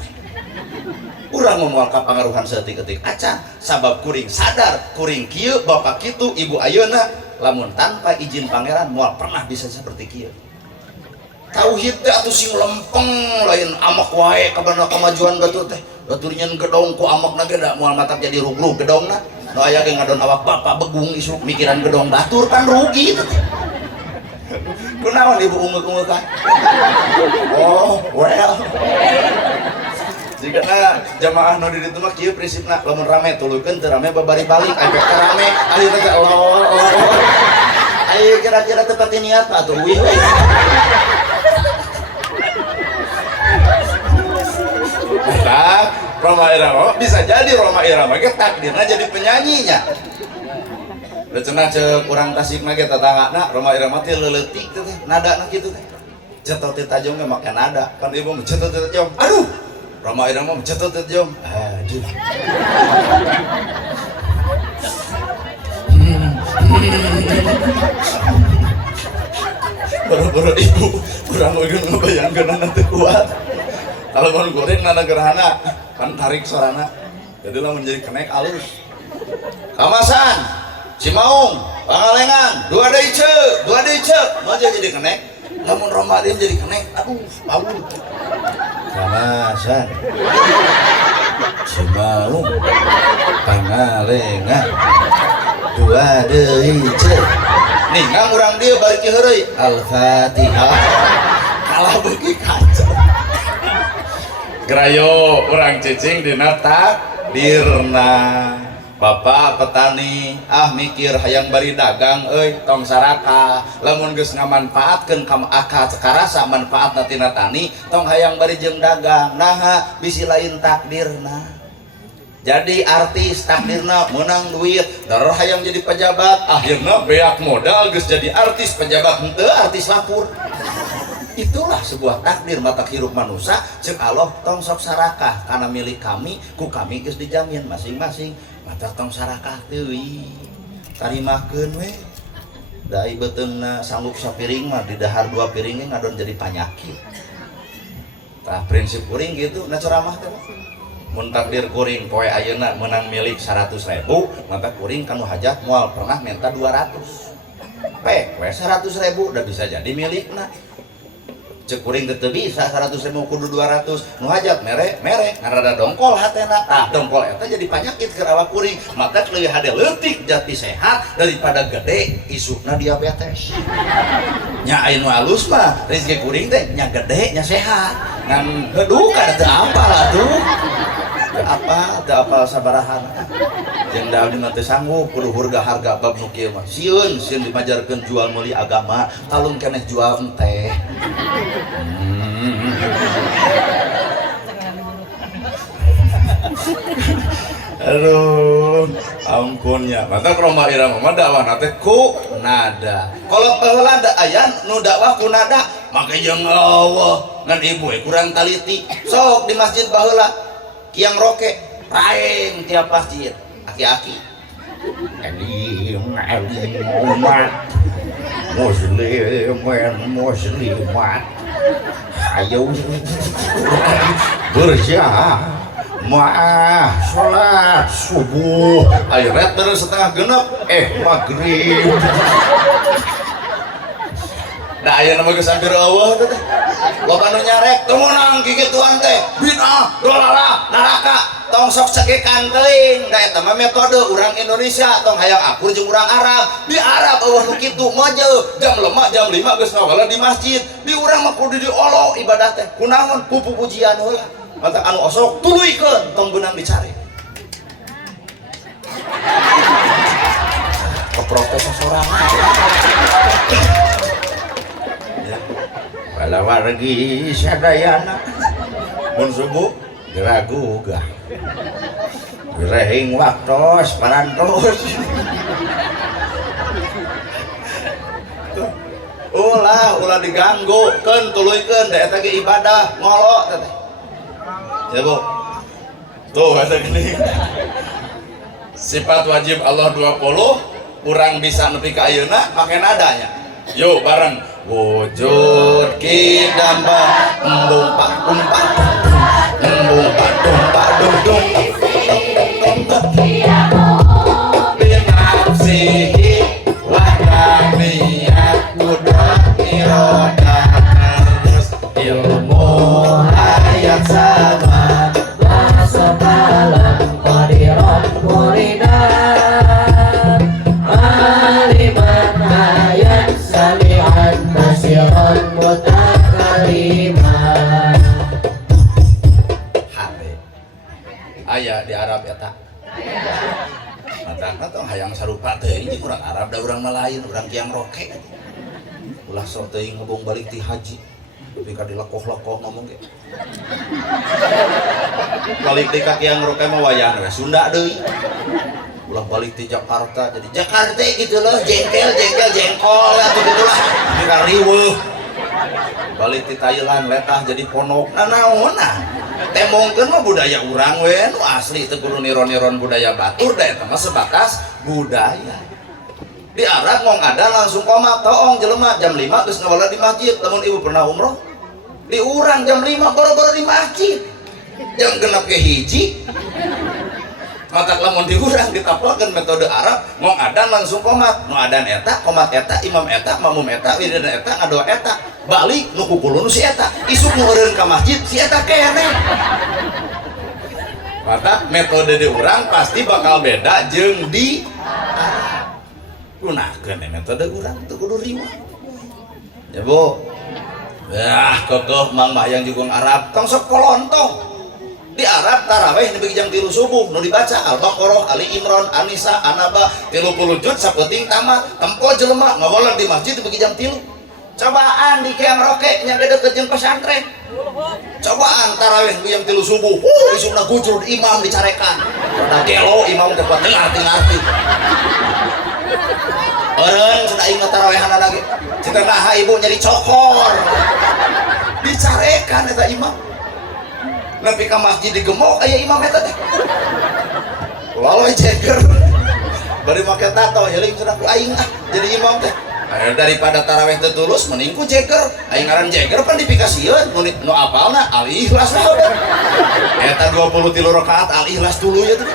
urang moal kapangaruhan setik-etik acan sabab kuring sadar kuring kieu bapak kitu ibu ayeuna lamun tanpa izin pangeran moal pernah bisa seperti kieu tauhid teh atuh sing lempeng lain amak wae kabana kamajuan batu teh batur nyen gedong ku amakna ge da moal matak jadi rugrug gedongna nu aya ge ngadon awak bapak begung isuk mikiran gedong batur kan rugi teh kunaon ibu ungeuk-ungeuk kan oh well jika jamaah nu di ditu mah kieu prinsipna lamun rame tulukeun teu rame babari balik aya teh rame akhirna teh Allah ayo kira-kira tepat niat atuh wih we nah Roma Irama bisa jadi Roma Irama ge takdirna jadi penyanyinya cenah ceuk urang Tasik mah ge tatanggana Roma Irama teh leuleutik teh nadana kitu teh cetot teh tajong ge make nada kan ibu cetot teh tajong aduh Roma Irama cetot teh tajong aduh boro-boro ibu urang oge ngabayangkeun teh kuat kalau mau goreng nana gerhana kan tarik sorana jadi lah menjadi kenek alus Kamasan Cimaung, Pangalengan, 2 dece, mau jadi kenek, namun Ramadan jadi kenek, aduh, bau. Kamasan, Cimaung, Pangalengan, 2 dece. Nih, ngang urang dia balik heureuy, Al-Fatihah. Kalah beuki kacau. Gerayo urang cicing dina takdirna. Bapak petani mikir hayang bari dagang tong saraka lamun geus ngamanfaatkeun ka akad karasa manfaatna tina tani tong hayang bari jeung dagang naha bisi lain takdirna jadi artis takdirna menang duit darah hayang jadi pejabat akhirna beak modal geus jadi artis pejabat henteu artis lapur itulah sebuah takdir mata hirup manusia ceuk Allah tong sok sarakah karena milik kami ku kami geus dijamin masing-masing mata tong sarakah teuing tarimakeun we dai beuteungna sanggup sapiring mah di dahar 2 piringnya ngadon jadi panyakit tah prinsip kuring gitu na ceramah teh mun takdir kuring poe ayeuna menang milik 100.000 maka kuring kanu hajat moal pernah minta 200 pek we 100.000 udah bisa jadi milikna cek kuring teu bisa 100.000 kudu 200 nu hajat mere ngarada dongkol hatena tah dongkol eta jadi panyakit ke awak kuring maka leuwih hade leutik jati sehat daripada gede isukna diabetes nya anu halus mah rezeki kuring teh nya gede nya sehat ngan heuduh kada teu apal atuh teu apal sabarahan yang daun nanti sanggup kudu harga bab nu kieu mah sieun dimajarkeun jual meuli agama talung keneh jual teh aduh ampunnya mata kroma irama mah dakwah teh ku nada kalau baheula da aya nu dakwah ku nada make jeung Allah ngan ibu kurang taliti sok di masjid baheula kiang roke raeng tiap masjid aki-aki eling umat muslimat ayo berjamaah sholat subuh ayat terus setengah genep maghrib da aya nama geus hampir eueuh teh loba nu nyarek teu meunang kikituan teh bid'ah dolala neraka tong sok cekekan teuing da eta mah metode urang Indonesia tong hayang akur jeung urang Arab di Arab eueuh nu kitu maju jam 5 geus ngawalan di masjid di urang mah kudu diolo ibadah teh kunaon pujian heula mantap anu osok tuluykeun tong beunang dicari keprotes sorangan bala wargi sadayana mun subuh geraguga gerehing waktos parantos ulah diganggukeun tuluykeun da eta ge ibadah ngolo teh ya Bu tuh eta gini sifat wajib Allah 20 urang bisa nepi ka ayeuna make nadanya yuk bareng wujud kidamba embumpak umpak embumpak umpak dudung binafsihi wa kamiyat kudrat iroda harus ilmu ayat sama bahasa kalam qadirat muridan aliman ayat sami'an basiran mutakaliman hati aya di Arab eta matangna tong hayang sarupa teuing jeung urang Arab da urang Malayan urang kiang roke ulah sok teuing ngobong balik ti haji tapi ka dilekoh-lekoh ngomong ge balik ti ka kiang roke mah wayahna Sunda deui ulah balik di Jakarta jadi Jakarta gitu loh jengkel jengkol atau gitulah kita riweuh balik di Thailand letah jadi ponok naonah temongkeun mah budaya urang we nu asli teu kudu niron-niron budaya batur da eta mah sebatas budaya di Arab ngong ada langsung komat toong jelema jam 5 geus ngawala di masjid lamun ibu pernah umroh di urang jam 5 boro-boro di masjid jam genep ke hiji mata lamun di urang ditaplakeun metode Arab ngong adan langsung komat nu adan eta komat eta imam eta makmum eta wiridan eta ngadoa eta balik nu kukulun si eta isuk nu eureun ka masjid si eta keneh mata metode di urang pasti bakal beda jeung di Arab gunakeun metode urang teu kudu riwah ya Bu kokoh mang bayang jugong Arab tong sok kolontong di Arab taraweh nepi jam 3 subuh nu dibaca Al-Baqarah, Ali Imran, An-Nisa, An-Naba 30 juz sapeting tamat tempo jelema ngawala di masjid nepi jam 3 cobaan di Keang Roke nya deket jeung pesantren cobaan taraweh nepi jam 3 subuh isukna gujur imam dicarekan da gelo imam teh kuat ngarti eureun cenah ingat tarawehan lagi cenah naha ibu nyari cokor dicarekan eta imam nepi ka masjid digemok aya imam eta teh lalu ceker bari make tato heling cenah ku aing jadi imam teh daripada taraweh teu tulus mending ku jeger aing ngaran jeger pan dipikasieun nu apalna al-ikhlas eta 23 rakaat al-ikhlas dulu ya tuh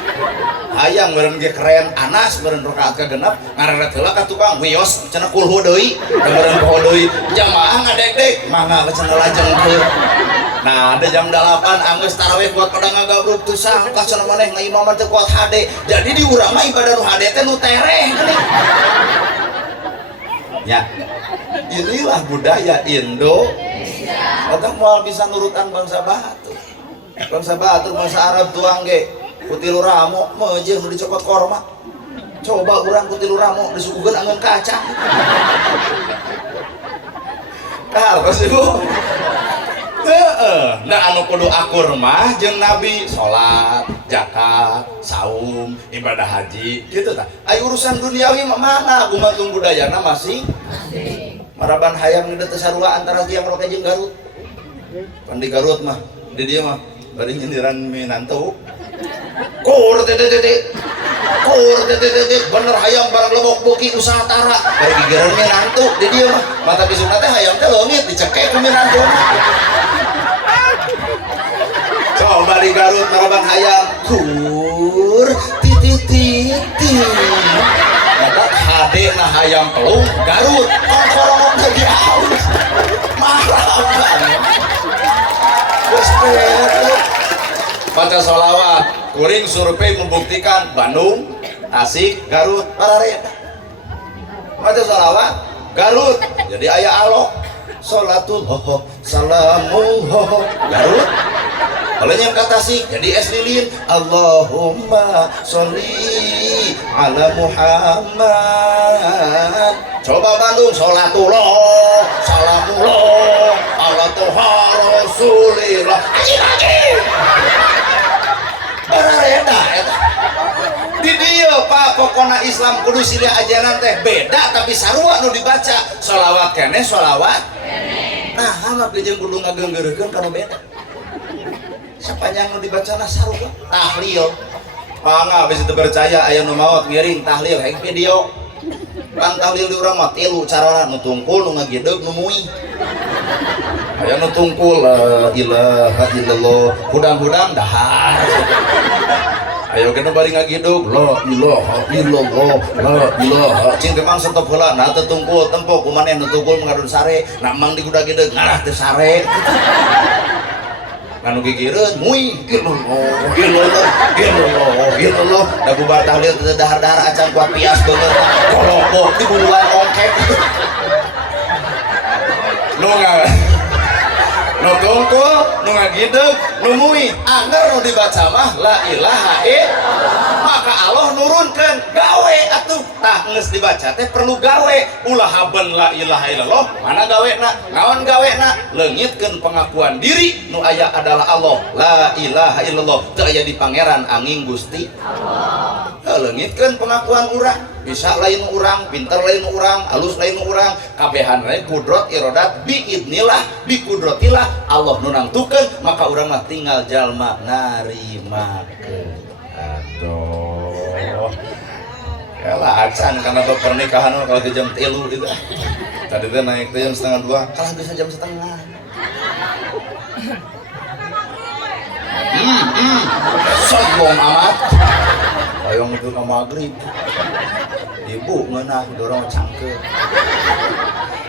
hayang meureun ge keren Anas meureun rakaat kagenep ngareret heula ka tukang wios cenah kulhu deui meureun poho deui jamaah ngadeg-deg mangga cenah lajengkeun. Nah, ada jam 8 anggeus tarawih buat pada ngagabruk tuh sangka cenah maneh ngaimaman teu kuat hade. Jadi di urang mah ibadah nu hade teh nu tereh. Ya. Inilah budaya Indonesia. Eta moal bisa nurutan bangsa Batur. Bangsa Batur bangsa Arab tuang ge kutilu ramo meujeuh nu dicopot korma. Coba urang kutilu ramo disuguhkeun angin kacang. Hartos Ibu. Nah anu kudu akur mah jeung Nabi salat, zakat, saum, ibadah haji gitu tah. Ai urusan duniawi mah mana gumantung budayana masih maraban hayang di teu sarua antara Tiang Roke jeung Garut. Pan di Garut mah di dieu mah bari nyindiran minantu. Kur tete bener hayam barang lebok boki usaha tara bari gigireun minantu di dieu mah mata bisuna teh hayam teh leungit dicekek ku minantu. Coba di Garut maraban hayam kur titi maka hade na hayam pelung Garut korong jadi aus marah geus baca sholawat kuring survei membuktikan Bandung, Tasik, Garut, Parareda baca sholawat Garut jadi aya alok sholatul hoho salamu hoho Garut. Kalau yang kata sih jadi es lilin Allahumma sholli ala Muhammad. Coba Bandung sholatullah salamullah ala toha rasulillah lagi barareda eta di dieu Pak pokona Islam kudu silih ajaran teh beda tapi sarua nu dibaca sholawat keneh sholawat nah mah jeung kudu ngageunggeureun kana beda sepanjang nu dibacana sarua tahlil pangga bisa percaya aya nu maot ngiring tahlil heng video pan tahlil di urang mah tilu carana nu tungkul nu ngagideug nu muih aya nu tungkul la ilaha illallah hudang-hudang dahar ayo kena bari ngagideug la ilaha illallah la ilaha cing teh mang stop heula nah teu tungkul tempo kumaneh nu tungkul mengadun sare nah mang digudag-gideug ngarah teu sare anu gigireun muih illallah da bubar tahlil teu dahar-dahar acan kuat pias beungeut kolokok di buluan ongkek nu tungkul nu ngagideug nu muih anggar nu dibaca mah la ilaha illallah maka Allah nurunkeun gawe atuh tah geus dibaca teh perlu gawe ulah haben la ilaha illallah mana gawena naon gawena leungitkeun pengakuan diri nu aya adalah Allah la ilaha illallah teu aya di pangeran angin Gusti Allah leungitkeun pengakuan urang bisa lain urang pinter lain urang alus lain urang kabehan lain kudrot irodat biidnillah bikudratillah Allah nu nangtukeun maka urang mah tinggal jalma narimakeun aduh yalah acan karena pernikahan kalau ke jam 3 gitu tadi teh naik teh jam 1:30 kalah bisa jam 1:30 sombong amat hoyong itu ke maghrib ibu ngeunah dorong cangkeun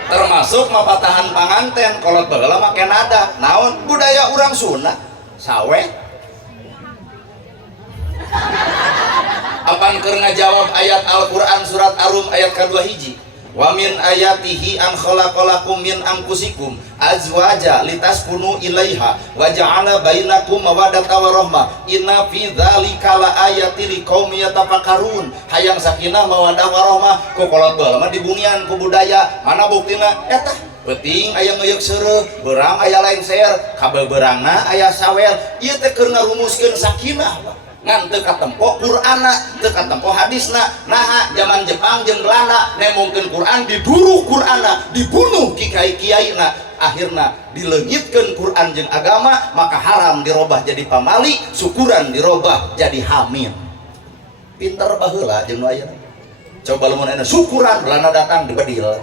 termasuk mapatahan panganten kolot baheula make nada naon budaya urang Sunda sawe apan keur ngajawab ayat Al-Qur'an surat Ar-Rum ayat kedua hiji wa min ayatihi an khalaqalakum min anfusikum azwaja litaskunu ilaiha wa ja'ala bainakum mawaddata wa rahmah inna fi dzalika laayatil liqaumin yatafakkarun hayang sakinah mawaddah warahmah ku kolot baheula mah dibunyian ku budaya mana buktina eta penting aya ngeuyeuk seureum beurang aya lain seer kabeberangna aya sawer ieu teh keur ngarumuskeun sakinah ngan teu katempo Qur'anna teu katempo hadisna nah zaman Jepang jeung Belanda nemongkeun Qur'an diburu Qur'anna dibunuh kiai-kiaina akhirna dileungitkeun Qur'an jeung agama maka haram dirobah jadi pamali syukuran dirobah jadi hamil pinter baheula jeung nu aya coba lamun aya syukuran Belanda datang dibedil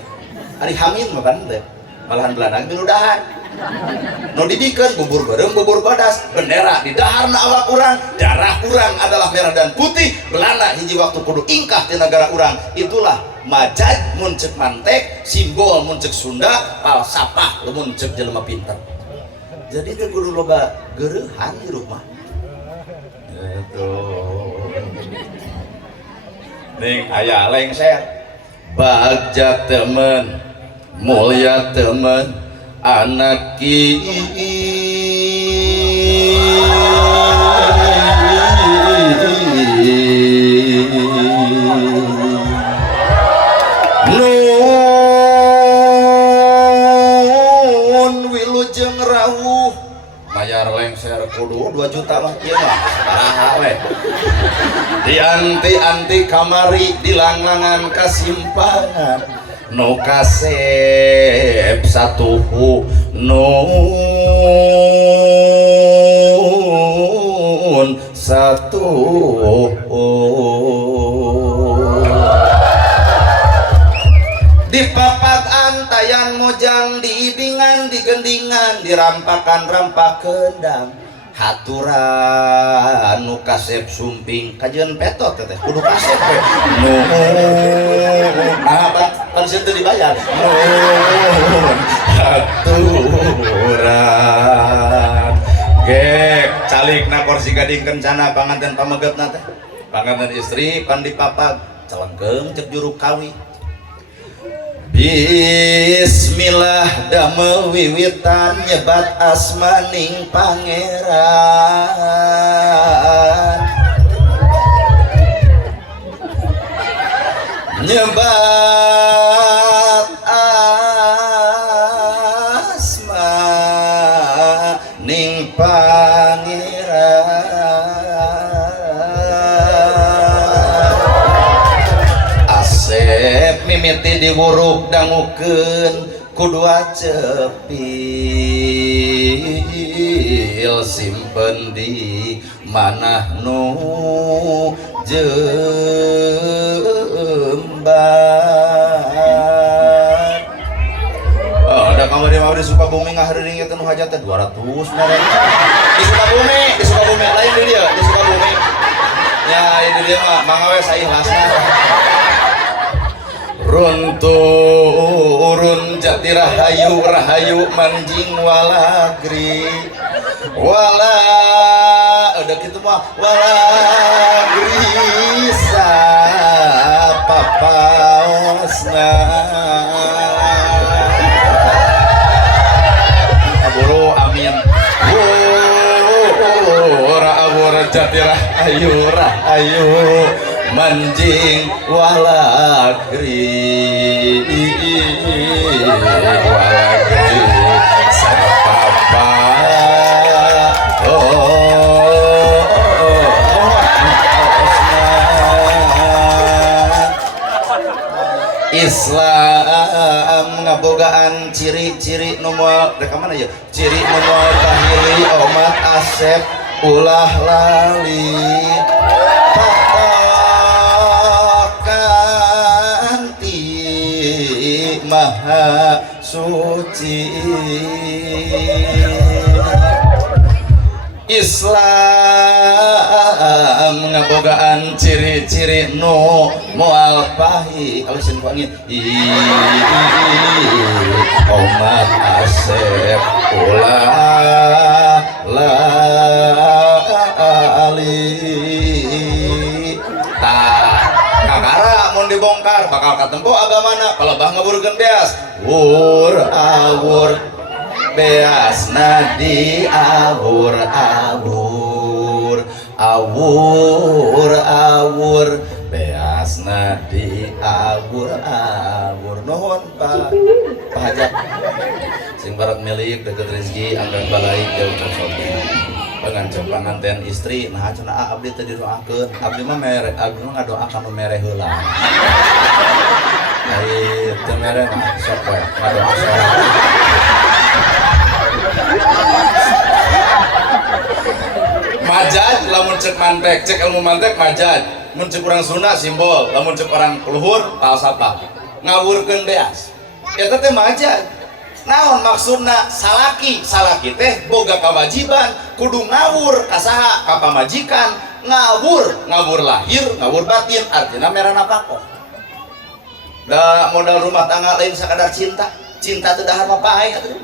hari hamil makan teh malahan belanang biludahan no dibikin bubur bareng bubur badas bendera di daharna awak urang darah urang adalah merah dan putih belana hiji waktu kudu ingkah di negara urang itulah majaj mun ceuk mantek simbol mun ceuk Sunda falsafah mun ceuk jelema pinter jadi teh kudu loba geurehan di rumah gitu ning aya lengser bagja temen mulia temen anak nun wilujeng rawuh bayar lengser kudu 2 juta mah kieu mah saha we dianti-anti kamari dilanglangan kasimpangan no kasep satuhu nun satu di papat antayan mojang diibingan digendingan dirampakan rampak kendang haturan nu kasep sumping kajian petot teh kudu kasep we nah pan teu dibayar haturan gek calikna kursi gading kencana panganten pamegetna teh panganten istri pan dipapag celengkeung cek juru kawi Bismillah damel wiwitan nyebat asmaning pangeran nyebat asmaning pangeran asep mimiti diwuruk dangukeun kudua cepil simpen di manah nu jembar ada kamar di Sukabumi ngaheureung eta nu hajat teh 200 nare di Sukabumi lain di dia di Sukabumi ya ini dia mah mangawe saikhlasna runturun jati rahayu rahayu manjing walagri wala udah gitu mah walagri papaosna aburu amin awur jati rahayu rahayu manjing walagri sarapapa Islam ngabogaan ciri-ciri nomor rek mana ya ciri nomor kahili omat asep ulah lali maha suci Islam ngabogaan ciri-ciri nu moal pahi alusin wangi omat asep ulah lali kakara mun dibongkar bakal katempo agamana palebah ngaburkeun beas awur beas nadi awur beas nadi awur nuhun Pak Hajat sing barat milik deket rezeki anggang balaik jauh tersobi pengancam panganten istri nah cenah abdi teh didoakeun abdi mah ngadoakan mere heula ai teu mere mah sok we ngadoa sorangan majad lamun cek mantek cek ilmu mantek majad mun cek urang Sunda simbol lamun cek orang luhur falsafah ngawurkeun beas eta teh majaz. Naon maksudna salaki teh boga kewajiban kudu ngawur ka saha ka pamajikan, ngawur lahir ngawur batin artinya merana pakoh. Da modal rumah tangga lain sakadar cinta teu dahar mah pae atuh.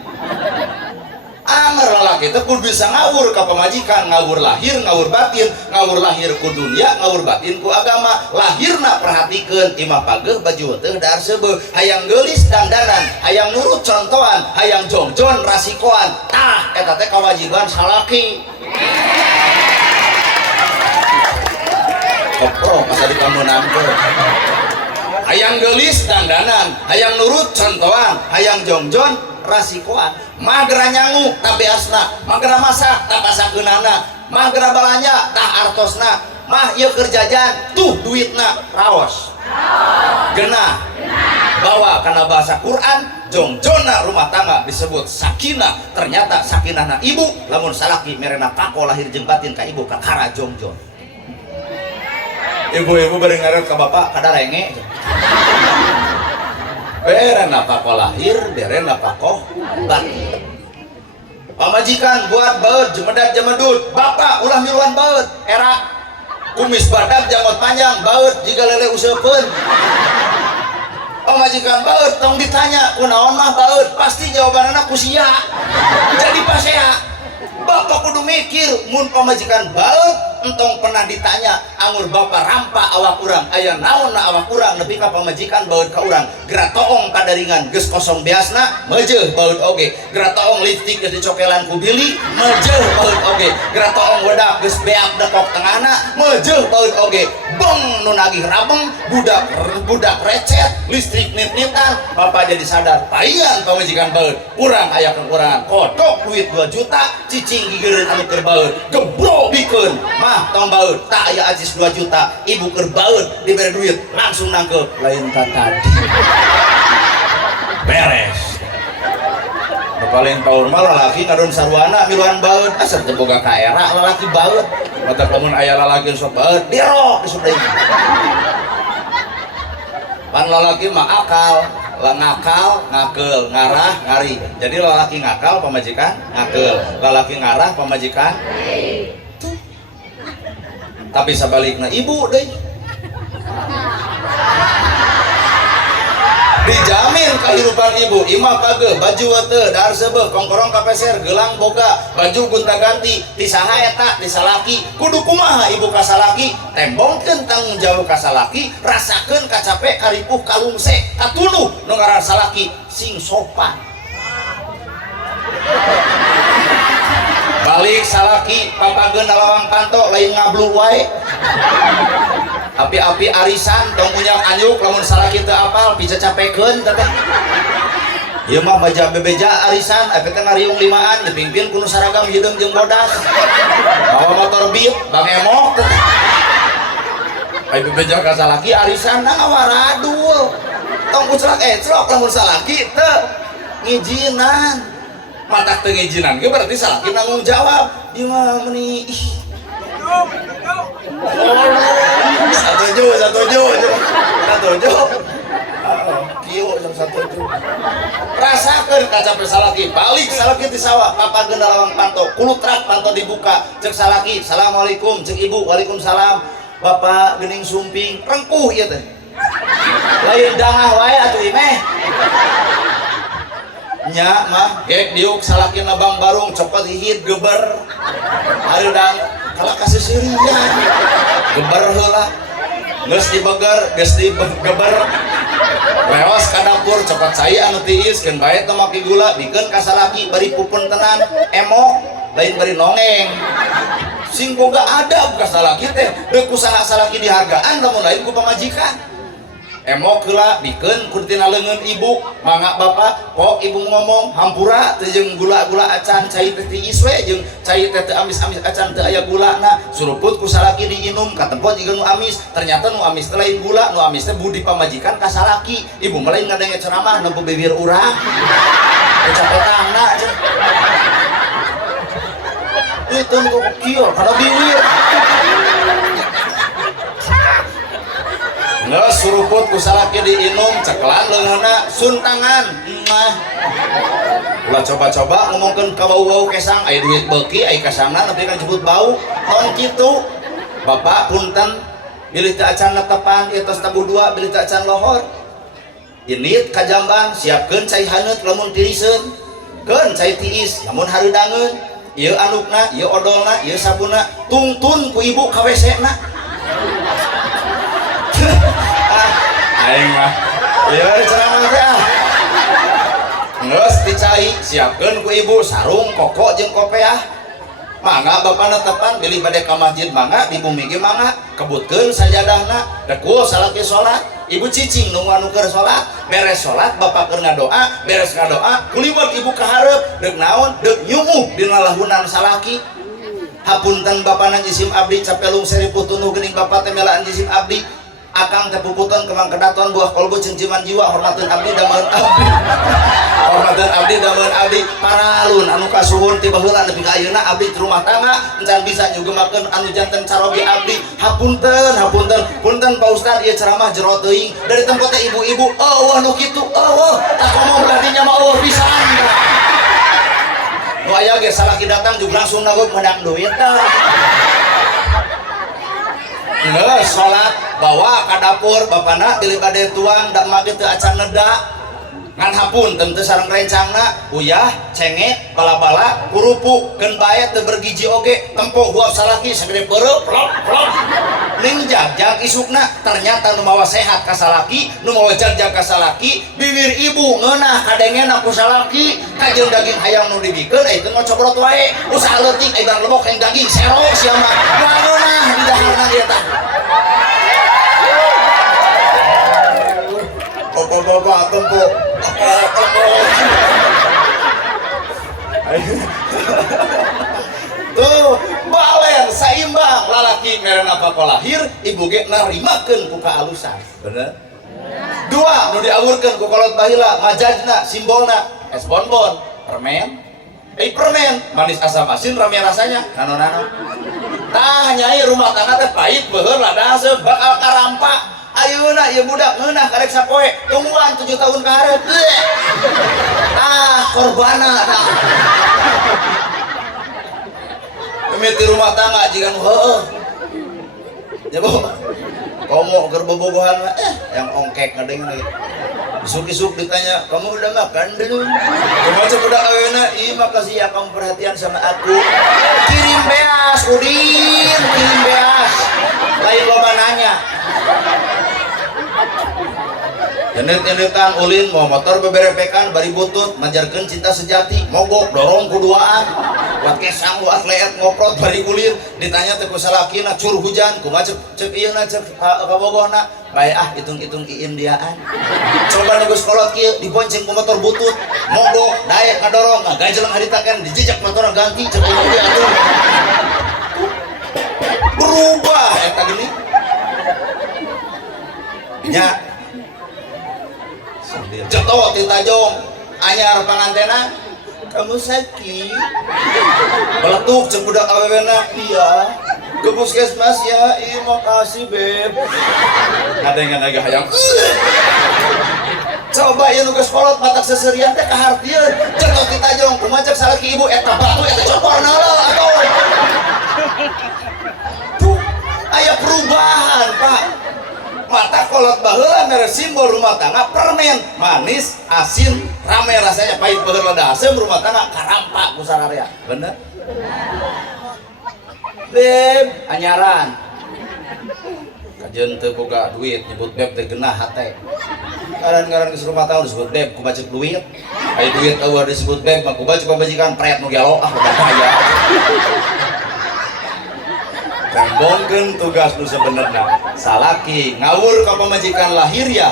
Anger lalaki teh kudu bisa ngawur ka pamajikan, ngawur lahir ngawur batin, ngawur lahir ku dunia ngawur batin ku agama. Lahirna perhatikeun imah pageuh baju teh dahar seubeuh, hayang geulis dandanan, hayang nurut contohan, hayang jongjon rasikoan, tah eta teh kewajiban salaki. Kopro masa dikamunang teh. Hayang geulis dandanan, hayang nurut contohan, hayang jongjon rasikoan, magra nyangu tabeasna, magra masak tapasakeunana, magra balanja tah artosna, mah ieu keur jajan tuh duitna raos genah bawa kana bahasa Quran jongjonna rumah tangga disebut sakinah. Ternyata sakinahna ibu lamun salaki merena pako lahir jeung batin ka ibu kakara jongjon. Ibu-ibu bari ngaret ka bapak kada renge berena pako lahir berena pako batin. Pamajikan buat baut jemedat jemedut, bapak ulah miluan baut era kumis badak janggot panjang baut jika lele useupeun. Pamajikan baut tong ditanya kunaon mah baut, pasti jawabanana kusia jadi pasea. Bapak kudu mikir mun pamajikan baut entong pernah ditanya anggur bapak rampa awak urang aya naon na awak urang nepi ka pamajikan baut ka urang geura toong kadaringan geus kosong beasna meujeuh baut oge, geura toong lipstik geus dicokelan ku bili meujeuh baut oge, geura toong wedak geus beak dekok tengahna meujeuh baut oge, beng nu nagih rabeng budak recet listrik nit-nitan. Bapak jadi sadar paingan pamajikan baut urang aya ka urang kodok duit 2 juta cicing gigeureun anu keur baut gebro bikeun mah tong baut tak aya ajis 2 juta ibu keur baut dibere duit langsung nangkep lain tadi beres. Paling taur mah lalaki kadon sarwana miluan baut asal teu boga ka era lalaki baut mata lamun aya lalaki sok baut dirok disudai. Pan lalaki mah akal ngakal, ngakel, ngarah, ngari. Jadi lalaki ngakal pamajikan ngakel, lalaki ngarah pamajikan tuh. Tapi sebaliknya ibu deh dijamin kehidupan ibu imah pageuh baju teu dahar seubeuh kongkorong kapeser gelang boga baju gonta-ganti ti saha eta ti salaki kudu kumaha ibu ka salaki tembongkeun tanggung jawab ka salaki rasakeun kacape karipuh kalungse katunuh nu ngaran salaki sing sopan. Balik salaki papageun lawang panto lain ngablu wae. Api-api arisan tong unyang anyuk lamun salaki teu apal bisa capekeun teh. Ieu mah baja bebeja arisan epet teh ngariung limaan dipingpin kudu saragam hideung jeung bodas. Bawa motor Beat Bang Emok teh. Ai bebeja ka salaki arisan na ngawaradul. Tong uclak eclok lamun salaki teu ngijinan. Matak teu ngijinan ge berarti salaki nanggung jawab. Ieu mah meuni satuju kieu jeung satuju rasakeun kacape salaki balik salaki ti sawah papageun lawang panto kulutrak panto dibuka cek salaki assalamualaikum cek ibu waalaikumsalam bapak geuning sumping rengkuh ieu teh lain dangah wae atuh imeh nya mah gek diuk salaki nabang barung cokot hihit geber hareudan kalau kasih sirian geber heula geus dibeger geus digeber leos ka dapur cokot cai anu tiis keun bae teu make gula bikeun ka salaki bari pupun tenan emok lain bari nongeng sing boga adab ka salaki teh deuk kusaha salaki dihargaan lamun lain ku pamajikan. Emok heula bikeun ku tina leungeun ibu mangga bapak pok ibu ngomong hampura teu jeung gula-gula acan cai teh tiis we jeung cai teh teu amis-amis acan teu aya gulana suruput ku salaki diinum katempot jiga nu amis ternyata nu amis teh lain gula nu amis teh budi pamajikan ka salaki ibu mah lain ngadenge ceramah nempo bibir urang capetangna itu nu kieu kana bibir nggak suruput kusalaki diinum ceklan leungeunna suntangan mah ulah coba-coba ngomongkeun ka bau-bau kesang aya duit beuki aya kasangna tapi kan disebut bau ton kitu bapak punten bilih teu acan netepan ieu tos tabu dua bilih teu acan lohor init ka jamban siapkeun cai haneut lamun tiriseun keun cai tiis lamun hareudangeun ieu anukna ieu odolna ieu sabunna tungtun ku ibu ka WC na aing mah ieu ceramah teh geus dicai siapkeun ku ibu sarung koko jeung kopiah mangga bapana tepan bilih bade ka masjid mangga di bumi ge mangga kebutkeun sajadahna dekul salaki salat ibu cicing nu anu keur salat beres salat bapak keur ngadoa beres ngadoa kuliwat ibu ka hareup deuk naon deuk nyuuh dina lahunan salaki hapunten bapana jisim abdi capelung seribu tunuh geuning bapak teh melaan jisim abdi akang teh puputan kemang kedaton buah kolbu jeung jiman jiwa hormateun abdi dameun abdi hormateun abdi dameun abdi paralun anu kasuhun ti baheula nepi ka ayeuna abdi di rumah tangga encan bisa nyugemakeun anu janten carobi abdi hapunten punten Pak Ustad ieu ceramah jero teuing dari tempat teh ibu-ibu eueuh nu kitu eueuh tak ngomong berarti nya mah eueuh pisan nu aya ge salaki datang juga langsung nagok menang duit tah nggak sholat bawa ke dapur bapana pilih bade tuang dak mage teu acan neda ngan hapun tentu sareng rencangna uyah cengek bala-bala kurupuk keun bae teu bergiji oge tempo huap salaki sagede peureup plop plop ning jagjag isukna ternyata nu mawa sehat ka salaki nu mawa jagjag ka salaki bibir ibu ngeunah kadengena ku salaki kajeung daging hayam nu dibikeun eta mah cobrot wae usaha leutik aya lebok yang daging sero sia mah ngeunah di dahareuna ieu tah bapak tempo tuh balen saimbang lalaki merena apa lahir ibu ge narimakeun ku kaalusan bener dua nu diawurkeun ku kolot bahila majajna simbolna es bonbon permen permen manis asam asin rame rasanya nano-nano tah nyai rumah tangga teh pahit beueur lada aseup bakal karampa ayeuna ieu budak ngeunah karek sapoe tungguan 7 tahun ka hareup korbana tah mimiti rumah tangga jigan heueuh ya bu komo keur bobogohan yang ongkek ngadeng lagi isuk-isuk ditanya kamu udah makan belum kumaha budak ayeuna ih makasih ya kamu perhatian sama aku kirim beas udin kirim beas lain loba nanya Nyenit-nyenitan ulin mau motor beberepekan bari butut manjarkeun cinta sejati mogok dorong kuduaan buat kesang buat leet ngoprot bari kulir ditanya teh ku salakina cur hujan kumaha cek ieu na cek kabogohna bae hitung-hitung iin diaan coba negus kolot kieu dibonceng ku motor butut mogok daek ngadorong ngagajeleng haritakeun dijejak motor ganti cek ieu dia atuh berubah eta gini nya cetok ti tajong anyar pangantena kamu sakit meletuk cek budak awewena iya ke puskesmas ya iya makasih beb ngadengan lagi hayang coba ya nugas kolot matak seserian teh kahartieun cetok ti tajong kumacak salaki ibu eta batu eta cokorna lo aduh tuh aya perubahan pak mata kolot baheula mere simbol rumah tangga permen manis asin rame rasanya pahit beueur lada asem rumah tangga karampa ku sararea bener beb anyaran kajeun teu boga duit nyebut beb teh geunah hate ngaran-ngaran geus rumah tangga disebut beb ku bacek duit aya duit eueuh disebut beb mah ku bacek pamajikan pret nu gelo udah kaya tembongkeun tugas nu sebenarnya salaki ngawur ka pamajikan lahir ya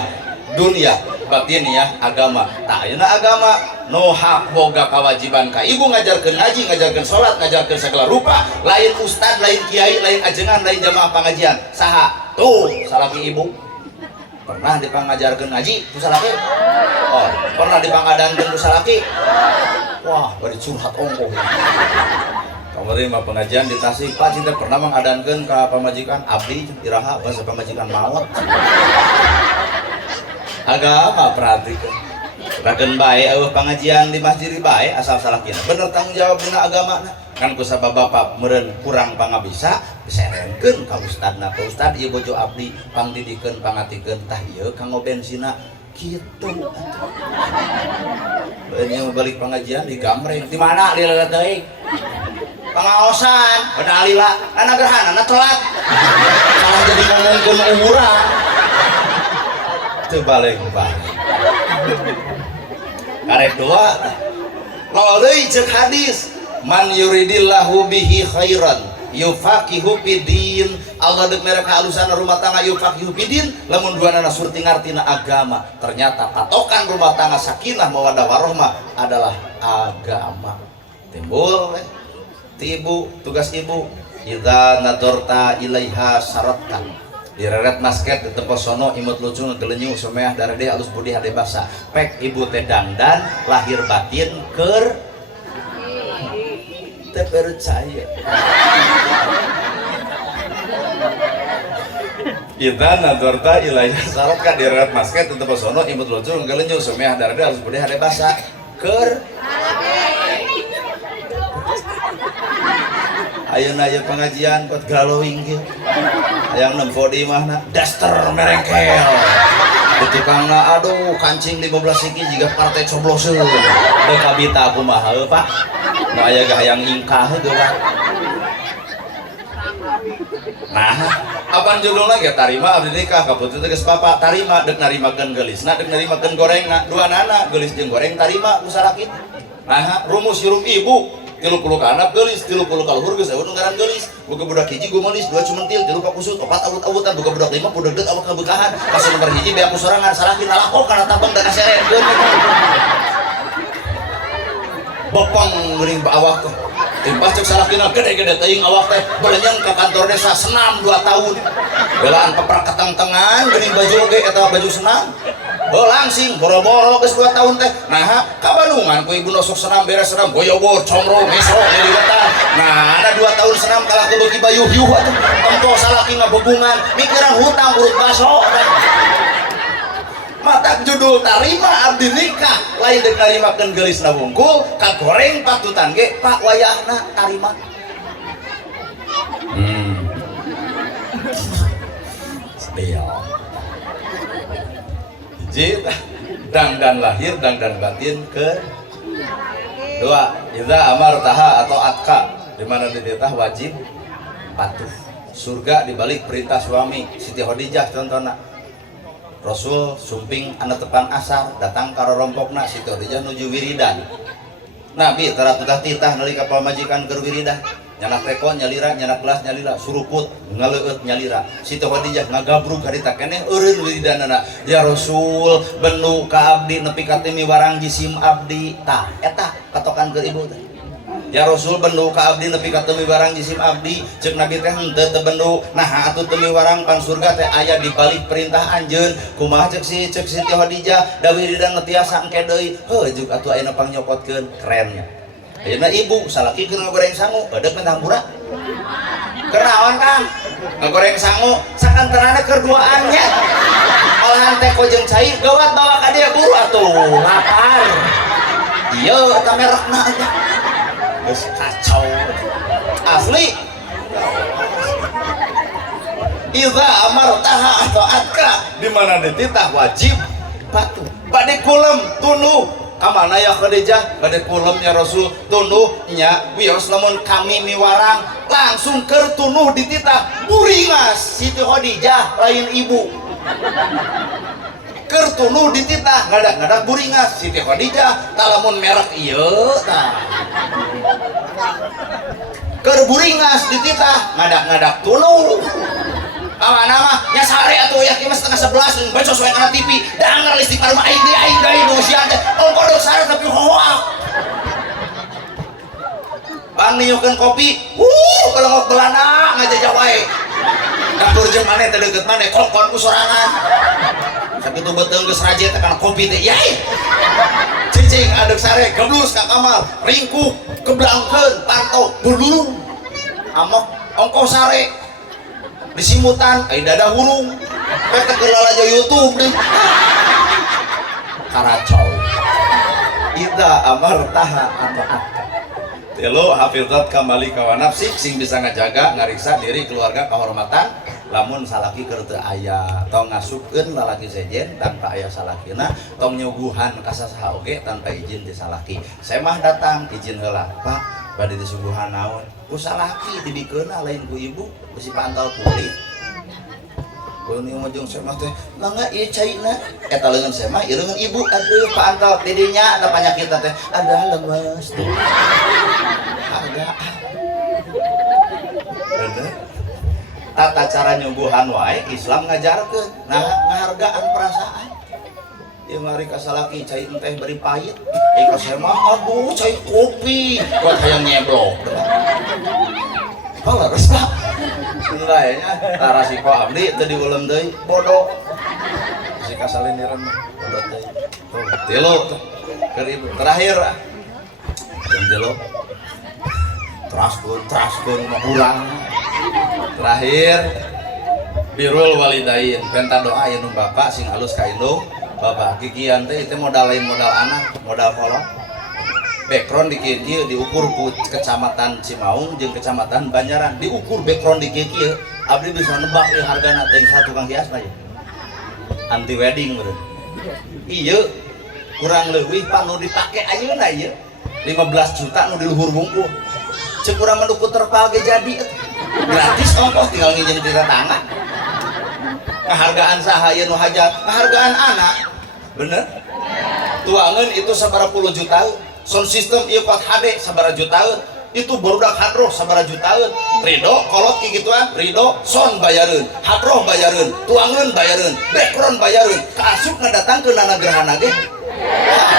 dunia batin ya agama tak ayeuna agama no hak boga kewajiban ka ibu ngajarkeun ngaji ngajarkeun salat ngajarkeun segala rupa lain ustad lain kiai lain ajengan lain jamaah pengajian saha tuh salaki ibu pernah dipangajarkeun ngaji ku salaki oh pernah dipangadankeun ku salaki wah bari curhat ongko Kamari mah pengajian di Tasik, Pak cinta pernah mengadankeun ka pamajikan abdi iraha bahasa pamajikan maot. Agama perhatikan. Bahkan baik eueuh pengajian di masjid bae asal salakina. Bener tanggung jawab dina agama kan ku sabab bapak meureun kurang pangabisa diserenkeun ka ustadna. Ka ustad ieu bojo abdi pangdidikeun pangatikeun tah ieu kanggo bensina kitu. Beuneu balik pengajian di Gamreng. Di mana di laleur teuing? Pengaosan, pada alila, anak gerhana, telat. Salah jadi ngomongkeun urang. Teu balik balik. Karek dua. Lawan deui ceuk hadis, man yuridillahu bihi khairan yufaqihu fid-din. Allah deuk mere kahalusan rumah tangga yufaqihu fid-din, lamun duanana surti ngartina agama. Ternyata patokan rumah tangga sakinah mawaddah warahmah adalah agama. Timbul ibu, tugas ibu idza nadorta ilaiha syaratkan direret masket di tempat sono imut lucu ngegelenyu someah darade alus budi hade basa pek ibu teh dangdan lahir batin keur teu percaya idza nadorta ilaiha syaratkan direret masket di tempat sono imut lucu ngegelenyu someah darade alus budi hade basa keur ayeuna aya pengajian pot galowing kieu hayang nempo di imahna daster merengkel di tukangna aduh kancing 15 siki jiga partai cobloseun deuk kabita kumaha heuh Pak nu aya ge hayang ingkah heuh Pak. Nah apaan judulna ge tarima abdi nikah kaputu teh geus papa tarima deuk narimakeun geulisna deuk narimakeun gorengna duanana geulis jeung goreng tarima ku salaki. Nah rumus hirup ibu 30 ka anak geulis, 30 ka luhur geus eueuh nu ngaran geulis. Boga budak hiji gumelis, 2 cumentil, 3 ka kusut, 4 awut-awutan, boga budak 5 pudegdeut awak kabeukahan. Pas nomor hiji bea ku sorangan salaki nalakok kana tabang da kaserekeun. Bopong geuning awak teh. Timpas cek salakina gede-gede teuing awak teh, berenyeng ka kantor desa senam 2 tahun. Belaan peprak keteng-tengan geuning baju oge eta baju senam. Langsing boro-boro geus 2 tahun teh. Nah, ka Bandungan ku ibu nosok senam beres senam goyobor comro meso di wetan. Nah, ada 2 tahun senam kalah ku beuki bayuh-yuh atuh. Tempo salaki ngabubungan mikiran hutang urut baso. Mata judul tarima abdi nikah lain deuk narimakeun geulisna wungkul ka goreng patutan ge Pak wayahna tarima. Sedih. Hiji dangdan lahir dangdan batin ke dua idza amartaha atau atka di mana dititah wajib patuh surga dibalik perintah suami. Siti Khadijah contohna Rasul sumping anu tepan asar datang ka rorompokna Siti Khadijah nuju wiridan Nabi tara titah nalika pamajikan keur wiridan nyanak teko nyalira nyanak gelas nyalira suruput ngaleueut nyalira Siti Khadijah ngagabrug harita keneh eureun wiridanana ya Rasul benu ka abdi nepi ka teu miwarang jisim abdi tah eta katokan keur ibu teh ya Rasul benu ka abdi nepi ka teu miwarang jisim abdi ceuk Nabi teh henteu teu benu nah atuh teu miwarang pan surga teh aya di balik perintah anjeun kumaha ceuk Siti Khadijah da wiridan tiasa engke deui heuh juk atuh ayeuna pangnyokotkeun keren. Ayeuna ibu salaki keur ngagoreng sangu badak mentang murah keur naon Kang ngagoreng sangu sakanterana keur duaan nya olahan teko jeung cai gawat bawa ka dieu buru atuh lapar ieu eta merekna geus kacau asli idza amartaha atau atka di mana dititah wajib patuh bade kulem tunduk kamana ya Khadijah bade kulemnya Rasul tunduh nya wios lamun kami miwarang langsung keur tunuh dititah buringas Siti Khadijah lain ibu keur tunuh dititah ngadak-ngadak buringas Siti Khadijah talamun merek ieu tah keur buringas dititah ngadak-ngadak tunuh aman mah nya sare atuh ya kieu 10:30 baca soek kana TV danger listrik mah aing deui nu sian teh kodok sare tapi hoak bang niukeun kopi kelengok belana ngajajah wae dapur jeung maneh teh deukeut maneh kokon ku sorangan sakitu beuteung geus raje teh kana kopi teh yai cicing adek sare geblus ka kamar ringkuk keblangkeun pantok bulung amok ongkos sare disimutan ai dada hurung pete kelal aja YouTube deh karacau ida amar taha ataat telo hafizat kembali kawan nafsik sing bisa ngajaga ngariksa diri keluarga kehormatan lamun salaki keur teu aya tong ngasupkeun lalaki sejen tanpa aya salakina tong nyuguhan ka sasaha oge tanpa izin ti salaki saya mah datang izin heula Pak bade disuguhan naon ku salaki dibikeunna lain ku ibu bisi pantal kulit ini ngomong saya mah teh mangga ieu caina eta leungeun saya mah ieu leungeun ibu aduh pantal tidinya ada penyakit teh ada lemes tuh harga bener tata cara nyuguhan wae Islam ngajarkeun nah ngahargaan perasaan ieu mari ka salaki cai teh beri pahit ka saya mah aduh cai kopi buat hayang nyeblok kalau resah nilainya tara si ko abdi teu diulem deui bodoh si kasalindiran bodoh deui tuh tilu keur ibu terakhir jeung tilu traskeun mah urang terakhir birrul walidain penta doa aya nu bapak sing alus ka indung bapak kikian teh itu modal lain modal anak modal kolot background di kieu diukur ku kecamatan Cimaung jeung kecamatan Banjaran diukur background di kieu abdi bisa nebak ieu hargana teh satu tukang hias mah anti wedding beureun ieu kurang leuwih panu dipake ayeuna ieu 15 juta nu di luhur bungkul ceuk urang menduku terpal ge jadi gratis ongkos tinggal ngijin di tangan penghargaan saha ieu nu hajat penghargaan anak bener tuangeun itu sabaraha puluh juta sound system ieu 4HD sabaraha jutaan itu barudak hadroh sabaraha jutaan ridho kolot kigituan ridho sound bayareun hadroh bayareun tuangeun bayareun background bayareun kaasup ngadatangkeun nana gerhana ge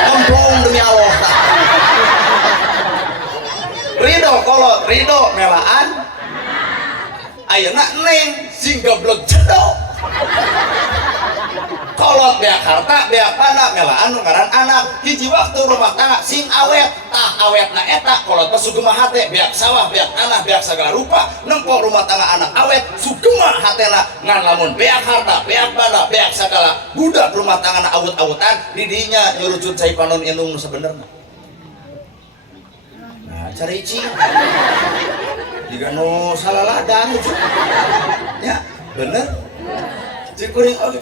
komplong demi Allah ridho kolot ridho melaan ayeuna neng sing goblok jedok kolot beak harta beak panda melaan ngaran anak hiji waktu rumah tangga sing awet tah awetna eta kolot mah sugema hate beak sawah beak tanah beak segala rupa nempok rumah tangga anak awet sugema hatena ngan lamun beak harta beak panda beak segala budak rumah tangga awut-awutan didinya nyurucut cai panon indung sebenerna nah cari cing jika nu salaladan ya bener cikuring oke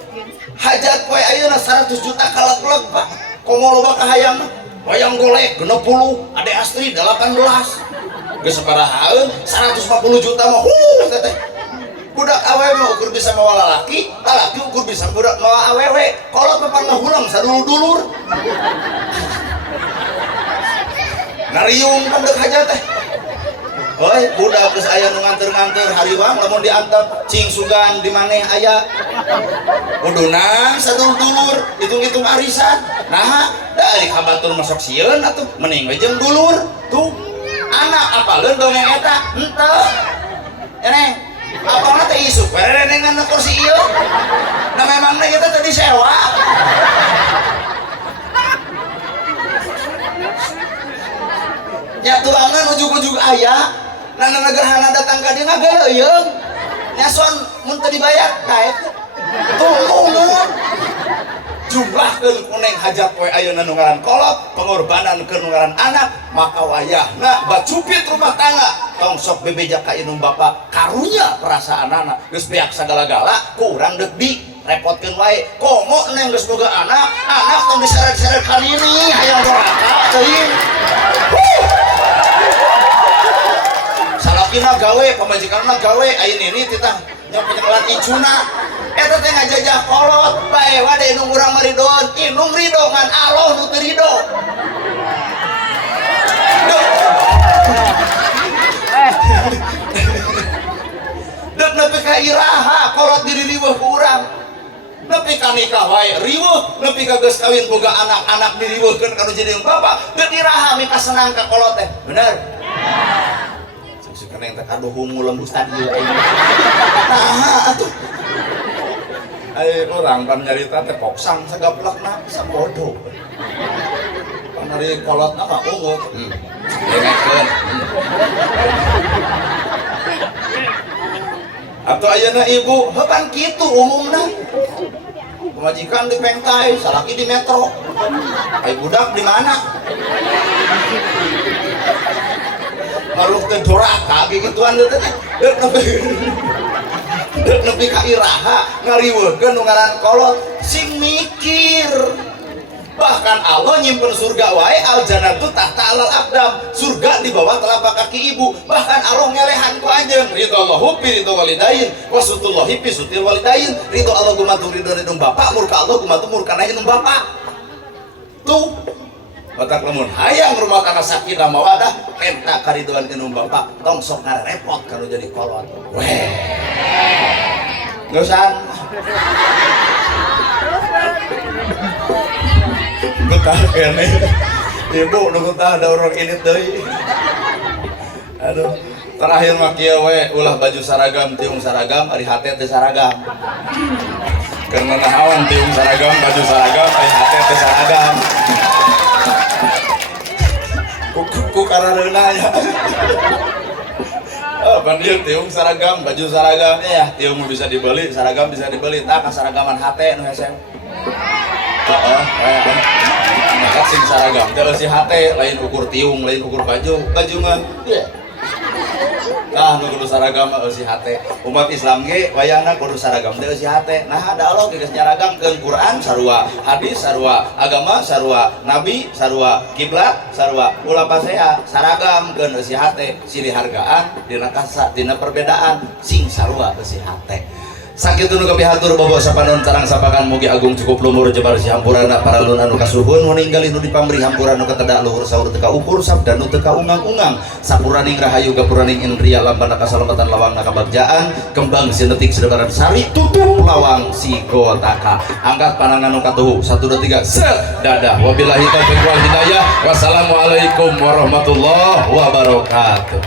hajat poe ayeuna 100 juta kalek-lek Pak komo loba kahayang wayang golek 60 ade Astri 18 geus sabarahaeun 150 juta mah teteh budak awewe mah ukur bisa mawa lalaki lalaki ukur bisa budak mawa awewe kolot mah pernah hulang sadulur-dulur nariung kan dek hajat teh oi budak geus aya nu nganter-nganter hariwang lamun diantep cing sugan di maneh aya kuduna sadulur-dulur hitung-hitung arisan nah dari kabatur masuk sieun atuh mending we jeung dulur tuh anak apaleun dongeng eta henteu eneng apalna teh isu perenengan kursi ieu nah memangna kita teh disewa nya tuangan ujug-ujug aya nana gerhana datang ka dieu ngagaleuyeuh nya son mun teu dibayar kae tunggu jumlahkeun kuneng hajat poe ayeuna nu ngaran kolot pengorbanan keur nu ngaran anak maka wayahna bacupit rumah tangga tong sok bebejak ka inung bapa karunya perasaan anak geus beak sagala-gala ku urang deuk di repotkeun wae komo neng geus boga anak tong diseret-seret ka nini hayang doraka teuing salakina gawe pamajikanna gawe ayeuna ini titah nya penyekelan icuna eta teh ngajajah kolot bae wade inung urang maridon inung ridho ngan Allah nu teu ridho deuk nepi ka iraha kolot diri riweuh ku urang nepi ka nikah wae riweuh nepi ka geus kawin boga anak-anak diriweuhkeun kanu jadi bapak deuk iraha minta senang ka kolot teh bener suka neng teh aduh hungu lembus tadi nah atuh orang pan nyarita teh poksang sagaplekna sabodoh Panari kolot nama unggul. Dengarkan. Atau ayeuna ibu, heupan kitu umumna. Pemajikan di Pengtai, salaki di Metro. Ai budak di mana? Maluh teh doraka gituan teh. Deuk nepi ka iraha ngariweuhkeun nu ngaran kolot sing mikir. Bahkan Allah nyimpen surga wae al jannatu tahta alal aqdam, surga di bawah telapak kaki ibu. Bahkan Allah ngelehan ku anjeun ridallahu fi ridho walidain wasutullahi fi sutil walidain. Ridho Allah gumantung ridho bapak, murka Allah gumantung murka nahin bapak. Tuh otak lamun hayang rumah tangga sakinah mawadah penta karidoan keun bapak tong sok ngarepot kalau jadi kolot. Weh dosan betah kene ibu nu betah ada orang ini teuy. Aduh terakhir mah kieu we ulah baju saragam tiung saragam ari hate teh saragam karena naon tiung saragam baju saragam ari hate teh saragam ku karareuna ya. Apa dia tiung saragam baju saragam ya tiung bisa dibeli saragam bisa dibeli tak saragaman hate nu hese. Maka sing saragam teh si hate lain ukur tiung lain ukur baju mah nah nu kudu saragam si hate umat Islam ge wayahna kudu saragam teh si hate. Nah ada Allah geus nyaragamkeun Quran sarua hadis sarua agama sarua nabi sarua kiblat sarua ulah pasea saragamkeun si hate silih hargaan dina kasa dina perbedaan sing sarua si hate. Sakitu nu kapihatur bobo sapanon carang sapakan mugi agung cukup lumur jebar si hampurana para lun anu kasuhun ninggali nu dipamri hampura nu katedak luhur saur teu ukur sabda nu teu ungang-ungang sapuraning rahayu gapuraning indria lambana kasalamatan lawang kabagjaan kembang sinetik sedebaran sari tutup lawang si gotaka angkat panangan nu katuhu 1 2 3 set dadah wabillahi taufiq wal hidayah wassalamualaikum warahmatullahi wabarakatuh.